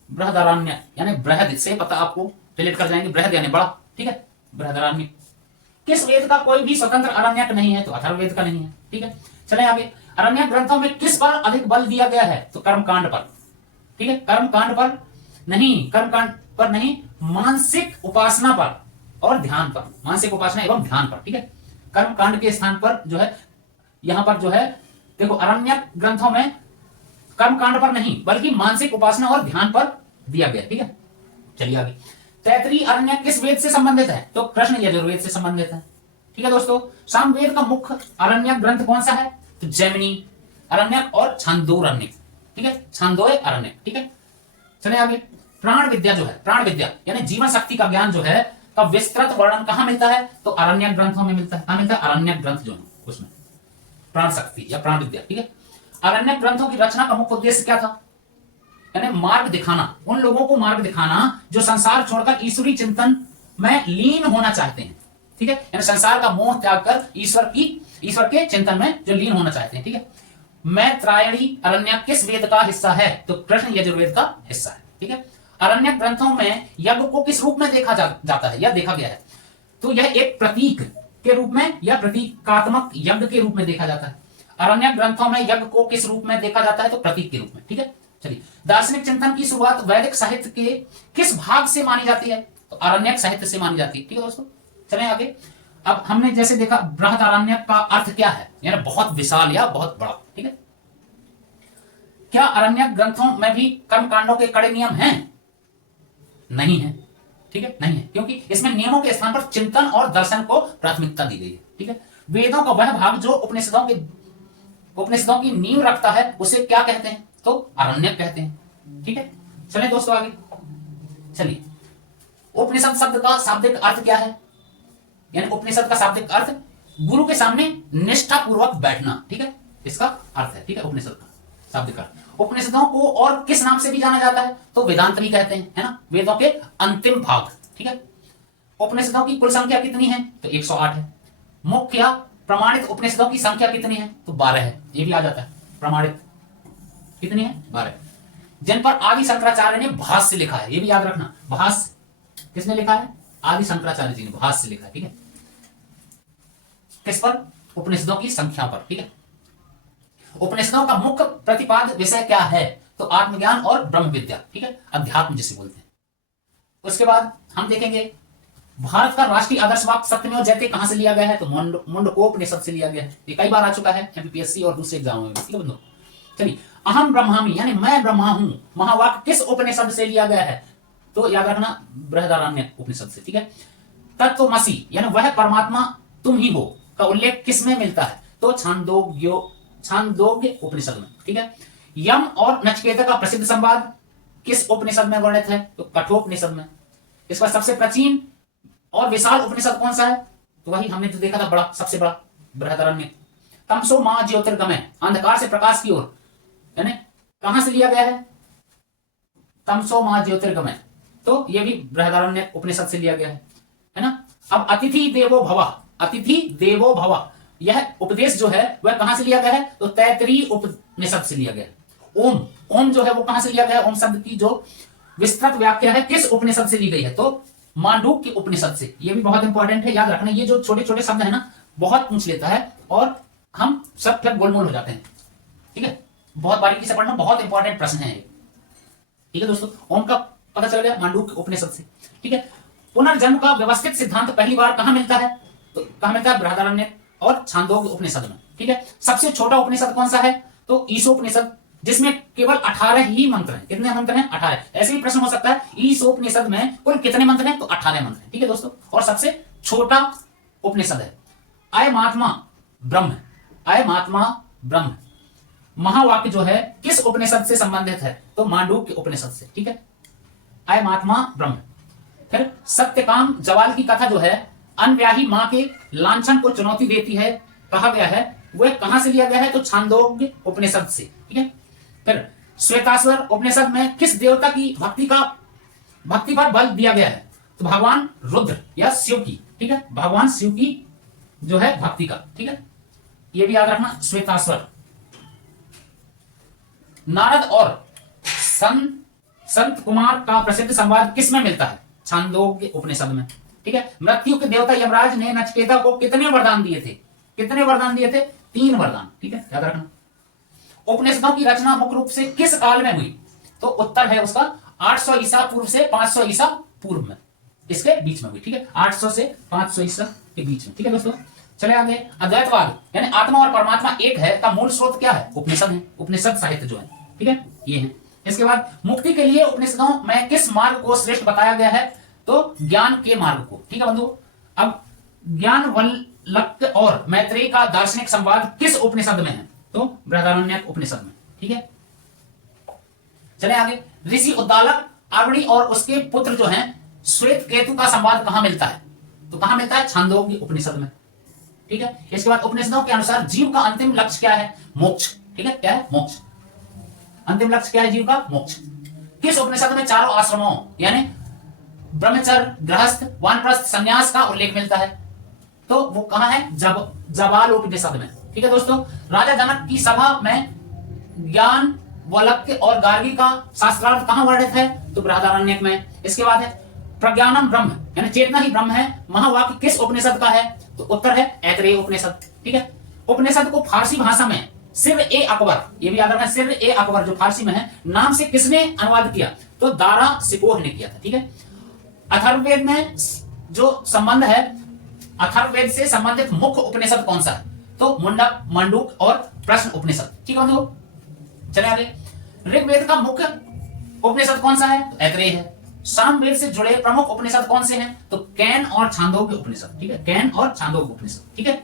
बृहदारण्यक, यानी बृहद से पता आपको रिलेट कर जाएंगे, बृहद यानी बड़ा, ठीक है, बृहदारण्यक। किस वेद का कोई भी स्वतंत्र अरण्यक नहीं है? तो अथर्ववेद का नहीं है, ठीक है। चले आगे, अरण्यक ग्रंथों में किस पर अधिक बल दिया गया है? तो कर्मकांड पर, ठीक है, कर्मकांड पर नहीं, मानसिक उपासना पर और ध्यान पर, मानसिक उपासना एवं ध्यान पर, ठीक है। कर्मकांड के स्थान पर जो है, यहां पर जो है देखो, अरण्यक ग्रंथों में कर्मकांड पर नहीं बल्कि मानसिक उपासना और ध्यान पर दिया गया, ठीक है। चलिए आगे, तैतरीय अरण्यक किस वेद से संबंधित है? तो कृष्ण यजुर्वेद से संबंधित है, ठीक है दोस्तों। सामवेद का मुख्य अरण्यक ग्रंथ कौन सा है? तो जैमिनी अरण्यक और छांदोरण्यक, ठीक है, छांदोय अरण्यक, ठीक है। चले आगे, प्राण विद्या जो है, प्राण विद्या यानी जीवन शक्ति का ज्ञान जो है, का विस्तृत वर्णन कहां मिलता है? तो अरण्यक ग्रंथों में मिलता है। कहां मिलता है? अरण्यक ग्रंथ जो है उसमें प्राण शक्ति या प्राण विद्या, ठीक है। अरण्यक ग्रंथों की रचना का मुख्य उद्देश्य क्या था? यानी मार्ग दिखाना, उन लोगों को मार्ग दिखाना जो संसार छोड़कर ईश्वरीय चिंतन में लीन होना चाहते हैं, ठीक है, यानी संसार का मोह त्याग कर ईश्वर के चिंतन में जो लीन होना चाहते हैं, ठीक है। मैत्रायणी अरण्यक किस वेद का हिस्सा है? तो कृष्ण यजुर्वेद का हिस्सा है, ठीक है। अरण्यक ग्रंथों में यज्ञ को किस रूप में देखा जाता है या देखा गया है? तो यह एक प्रतीक के रूप में या प्रतीकात्मक यज्ञ के रूप में देखा जाता है। अरण्यक ग्रंथों में यज्ञ को किस रूप में देखा जाता है? तो प्रतीक के रूप में, ठीक है। चलिए, दार्शनिक चिंतन की शुरुआत वैदिक साहित्य के किस भाग से मानी जाती है? तो अरण्यक साहित्य से मानी जाती है, ठीक है दोस्तों। चलें आगे, अब हमने जैसे देखा बृहदारण्यक का अर्थ क्या है, यानी बहुत विशाल या बहुत बड़ा, ठीक है। क्या अरण्यक ग्रंथों में भी कर्मकांडों के कड़े नियम हैं? नहीं है, ठीक है, नहीं है, क्योंकि इसमें नियमों के स्थान पर चिंतन और दर्शन को प्राथमिकता दी गई है, ठीक है। वेदों का वह भाग जो उपनिषदों की नींव रखता है उसे क्या कहते हैं? तो अरण्यक कहते हैं, ठीक है। चलिए दोस्तों आगे, चलिए, उपनिषद शब्द का शाब्दिक अर्थ क्या है? यानी उपनिषद का शाब्दिक अर्थ गुरु के सामने निष्ठा पूर्वक बैठना, ठीक है, इसका अर्थ है, ठीक है, उपनिषद का शाब्दिक अर्थ। उपनिषदों को और किस नाम से भी जाना जाता है? तो वेदांत भी कहते हैं, है ना, वेदों के अंतिम भाग, ठीक है। उपनिषदों की कुल संख्या कितनी है? तो 108 है। मुख्य प्रमाणित उपनिषदों की संख्या कितनी है? तो 12 है, ये भी आ जाता है। प्रमाणित कितनी है? 12, जिन पर आदि शंकराचार्य ने भाष्य लिखा है, ये भी याद रखना। भाष्य किसने लिखा है? आदि शंकराचार्य जी ने भाष्य लिखा है, ठीक है। किस पर? उपनिषदों की संख्या पर, ठीक है। उपनिषदों का मुख्य प्रतिपाद्य विषय क्या है? तो आत्मज्ञान और ब्रह्म विद्या, ठीक है, अध्यात्म जिसे बोलते हैं। उसके बाद हम देखेंगे भारत का राष्ट्रीय आदर्श वाक्य सत्यमेव जयते कहां से लिया गया है? तो मुंडकोपनिषद से लिया गया है। ये कई बार आ चुका है एमपीपीएससी और दूसरे एग्जामों में, ठीक है बंधु। चलिए, अहम ब्रह्मामि यानी मैं ब्रह्मा हूं, महावाक्य किस उपनिषद से लिया गया है? तो याद रखना, बृहदारण्यक उपनिषद से, ठीक है। तत्वमसि यानी वह परमात्मा तुम ही हो का उल्लेख किस में मिलता है? तो छांदोग्य उपनिषद में, ठीक है। यम और नचिकेता का प्रसिद्ध संवाद किस उपनिषद में वर्णित है? तो कठोपनिषद में। इसका सबसे प्राचीन और विशाल उपनिषद कौन सा है? तो वही हमने जो देखा था, बड़ा, सबसे बड़ा, बृहदारण्यक। तमसो मा ज्योतिर्गमय, अंधकार से प्रकाश की ओर, यानी कहां से लिया गया है? तमसो मा ज्योतिर्गमय, तो ये भी बृहदारण्यक उपनिषद से लिया गया है ना। अब अतिथि देवो भव, अतिथि देवो भव, यह उपदेश जो है वह कहां से लिया गया है? तो तैतरीय उपनिषद से लिया गया है। ओम जो है वो कहां से लिया गया है? ओम शब्द की जो विस्तृत व्याख्या है किस उपनिषद से ली गई है? तो मांडूक्य उपनिषद से। ये भी बहुत इंपॉर्टेंट है, याद रखना। ये जो छोटे छोटे शब्द है ना, बहुत पूछ लेता है और हम सब फिर गोलमोल हो जाते हैं, ठीक है। बहुत बारीकी से पढ़ना, बहुत इंपॉर्टेंट प्रश्न है ये, ठीक है दोस्तों। ओम का पता चल गया मांडूक्य उपनिषद से। ठीक है, पुनर्जन्म का व्यवस्थित सिद्धांत पहली बार कहां मिलता है? तो कहां मिलता है? बृहदारण्यक और छांदोग्य उपनिषद में। ठीक है, सबसे छोटा उपनिषद कौन सा है? तो ईशोपनिषद, जिसमें केवल 18 ही मंत्र हैं। कितने मंत्र हैं? 18। ऐसे ही प्रश्न हो सकता है ईशोपनिषद में कुल कितने मंत्र हैं? तो 18 मंत्र हैं। ठीक है दोस्तों, और सबसे छोटा उपनिषद है। अयमात्मा ब्रह्म, अयमात्मा ब्रह्म महावाक्य जो है किस उपनिषद से संबंधित है? तो मांडूक्य उपनिषद से। ठीक है, अयमात्मा ब्रह्म। फिर सत्यकाम जवाल की कथा जो है अनव्याही मां के लांछन को चुनौती देती है, कहा गया है, वह कहां से लिया गया है? तो छांदोग्य उपनिषद से। ठीक है, फिर श्वेताश्वर उपनिषद में किस देवता की भक्ति पर बल दिया गया है? तो भगवान रुद्र या शिव की। ठीक है, भगवान शिव की जो है भक्ति का। ठीक है, ये भी याद रखना। श्वेताश्वर नारद और संत कुमार का प्रसिद्ध संवाद किस में मिलता है? छांदोग्य उपनिषद में। ठीक है, मृत्यु के देवता यमराज ने नचिकेता को कितने वरदान दिए थे? कितने वरदान दिए थे? 3 वरदान। ठीक है, याद रखना। उपनिषदों की रचना मुख्य रूप से किस काल में हुई? तो उत्तर है उसका 800 ईसा पूर्व से 500 ईसा पूर्व में, इसके बीच में हुई। ठीक है, 800 से 500 ईसा के बीच में। ठीक है दोस्तों, चले आगे। अद्वैतवाद यानी आत्मा और परमात्मा एक है का मूल स्रोत क्या है? उपनिषद है, उपनिषद साहित्य जो है। ठीक है, ये है। इसके बाद मुक्ति के लिए उपनिषदों में किस मार्ग को श्रेष्ठ बताया गया है? तो ज्ञान के मार्ग को। ठीक है बंधु, अब ज्ञान वल्लभ और मैत्रेयी का दार्शनिक संवाद किस उपनिषद में है? तो बृहदारण्यक उपनिषद में। ठीक है, चले आगे। ऋषि उद्दालक अग्नि और उसके पुत्र जो हैं श्वेत केतु का संवाद कहां मिलता है? तो कहां मिलता है? छांदोग्य उपनिषद में। ठीक है, इसके बाद उपनिषदों के अनुसार जीव का अंतिम लक्ष्य क्या है? मोक्ष। ठीक है, क्या है? मोक्ष। अंतिम लक्ष्य क्या है जीव का? मोक्ष। किस उपनिषद में चारों आश्रमों यानी ब्रह्मचर्य, गृहस्थ, वानप्रस्थ, संन्यास का उल्लेख मिलता है? तो वो कहां है? जबाल उपनिषद में। ठीक है दोस्तों, राजा जनक की सभा में ज्ञान वल्लभ और गार्गी का शास्त्रार्थ कहां वर्णित है? तो बृहदारण्यक में। इसके बाद है प्रज्ञानम ब्रह्म यानी चेतना ही ब्रह्म है, महावाक्य किस उपनिषद का है? तो उत्तर है ऐतरेय उपनिषद। ठीक है, उपनिषद को फारसी भाषा में सिर ए अकबर, ये भी याद रखना, सिर ए अकबर जो फारसी में है, नाम से किसने अनुवाद किया? तो दारा सिकोह ने किया था। ठीक है, अथर्ववेद में जो संबंध है, अथर्ववेद से संबंधित मुख्य उपनिषद कौन सा है? तो मुंडक, मंडूक और प्रश्न उपनिषद। ठीक है बंधु, चले आगे। ऋग्वेद का मुख्य उपनिषद कौन सा है? तो ऐतरेय है। सामवेद से जुड़े प्रमुख उपनिषद कौन से हैं? तो कैन और छांदोग्य उपनिषद। ठीक है, कैन और छांदोग्य उपनिषद। ठीक है,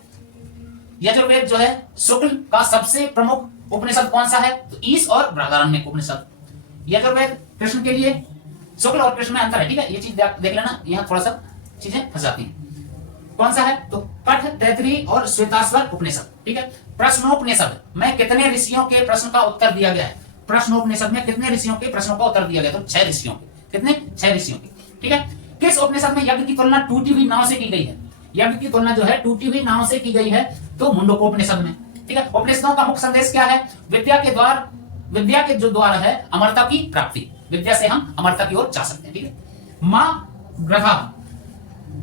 यजुर्वेद जो है शुक्ल का सबसे प्रमुख उपनिषद कौन सा है? तो ईश और बृहदारण्यक उपनिषद। यजुर्वेद कृष्ण के लिए, शुक्ल और कृष्ण में अंतर है। ठीक है, ये चीज देख लेना, यहाँ थोड़ा सा चीजें फंस जाती हैं। कौन सा है? तो पठ, तैतरीय और श्वेताश्वर उपनिषद। ठीक है, प्रश्नोपनिषद में कितने ऋषियों के प्रश्न का उत्तर दिया गया है? प्रश्नोपनिषद में कितने ऋषियों के प्रश्नों का उत्तर दिया गया? तो 6 ऋषियों के। कितने? 6 ऋषियों के। ठीक है, किस उपनिषद में यज्ञ की तुलना टूटी हुई नाव से की गई है? यज्ञ की तुलना जो है टूटी हुई नाव से की गई है, तो मुंडकोपनिषद में। ठीक है, उपनिषदों का मुख्य संदेश क्या है? विद्या के जो द्वार है अमरता की प्राप्ति, विद्या से हम अमरता की ओर जा सकते हैं। ठीक है, मां ग्रहा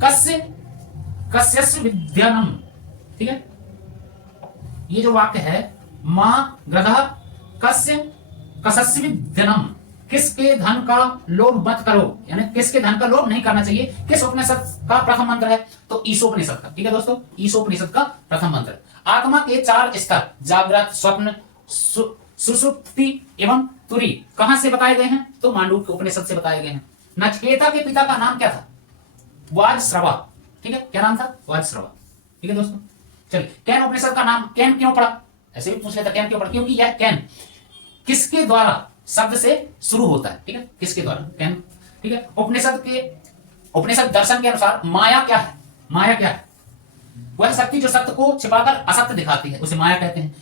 कस्य विद्यानम। ठीक है, ये जो वाक्य है मां ग्रह कस्य विद्यानम, किसके धन का लोभ मत करो, यानी किसके धन का लोभ नहीं करना चाहिए, किस उपनिषद का प्रथम मंत्र है? तो ईशोपनिषद का। ठीक है दोस्तों, ईशोपनिषद का प्रथम मंत्र। आत्मा के 4 स्तर जागृत, स्वप्न, सुषुप्ति एवं तुरी कहां से बताए गए हैं? तो मांडूक्य उपनिषद से बताए गए हैं। नचिकेता के पिता का नाम क्या था? वाजश्रवा। ठीक है, क्या नाम था? वाजश्रवा। ठीक है दोस्तों, चलिए कैन उपनिषद का नाम कैन क्यों पड़ा? ऐसे भी पूछ लेता कैन क्यों पड़ा, क्योंकि यह कैन किसके द्वारा शब्द से शुरू होता है। ठीक है, किसके द्वारा? कैन। ठीक है, उपनिषद दर्शन के अनुसार माया क्या है? माया क्या है? वह शक्ति जो सत्य को छिपाकर असत्य दिखाती है, उसे माया कहते हैं।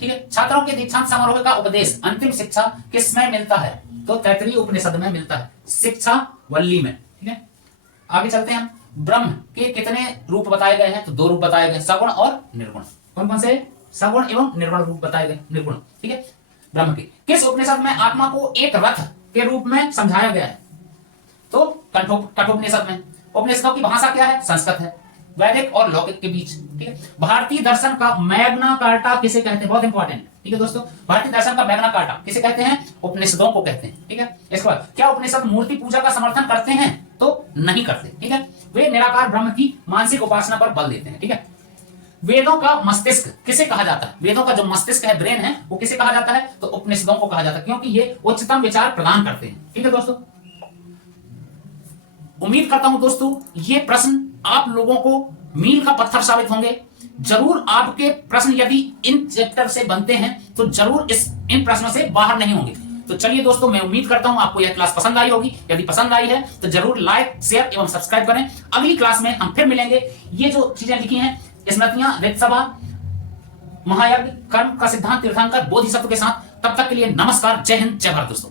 ठीक है, छात्रों के दीक्षांत समारोह का उपदेश, अंतिम शिक्षा किसमें मिलता है? तो तैतरीय उपनिषद में मिलता है, शिक्षा वल्ली में। ठीक है, आगे चलते हैं हम। ब्रह्म के कितने रूप बताए गए हैं? तो 2 रूप बताए गए, सगुण और निर्गुण। कौन कौन से? सगुण एवं निर्गुण रूप बताए गए, निर्गुण। ठीक है, ब्रह्म के किस उपनिषद में आत्मा को एक रथ के रूप में समझाया गया है? तो कठोपनिषद में। उपनिषदों की भाषा क्या है? संस्कृत है। वैदिक और लौकिक के बीच। ठीक है, भारतीय दर्शन का मैग्ना कार्टा किसे कहते हैं, बहुत इंपॉर्टेंट। ठीक है दोस्तों, भारतीय दर्शन का मैग्ना कार्टा किसे कहते हैं, उपनिषदों को कहते हैं। ठीक है, इसके बाद क्या उपनिषद मूर्ति पूजा का समर्थन करते हैं, तो नहीं करते। ठीक है, वे निराकार ब्रह्म की मानसिक उपासना पर बल देते हैं। ठीक है, वेदों का मस्तिष्क किसे कहा जाता है, वेदों का जो मस्तिष्क है, ब्रेन है, वो किसे कहा जाता है, तो उपनिषदों को कहा जाता है, क्योंकि ये उच्चतम विचार प्रदान करते हैं। ठीक है दोस्तों, उम्मीद करता हूं दोस्तों ये प्रश्न आप लोगों को मील का पत्थर साबित होंगे। जरूर आपके प्रश्न यदि इन चैप्टर से बनते हैं तो जरूर इन प्रश्नों से बाहर नहीं होंगे। तो चलिए दोस्तों, मैं उम्मीद करता हूं आपको यह क्लास पसंद आई होगी। यदि पसंद आई है तो जरूर लाइक, शेयर एवं सब्सक्राइब करें। अगली क्लास में हम फिर मिलेंगे। ये जो चीजें लिखी हैं, स्मृतियां, ऋतसभा, महायज्ञ, कर्म का सिद्धांत, तीर्थंकर, बोधिसत्व के साथ। तब तक के लिए नमस्कार, जय हिंद, जय भारत दोस्तों।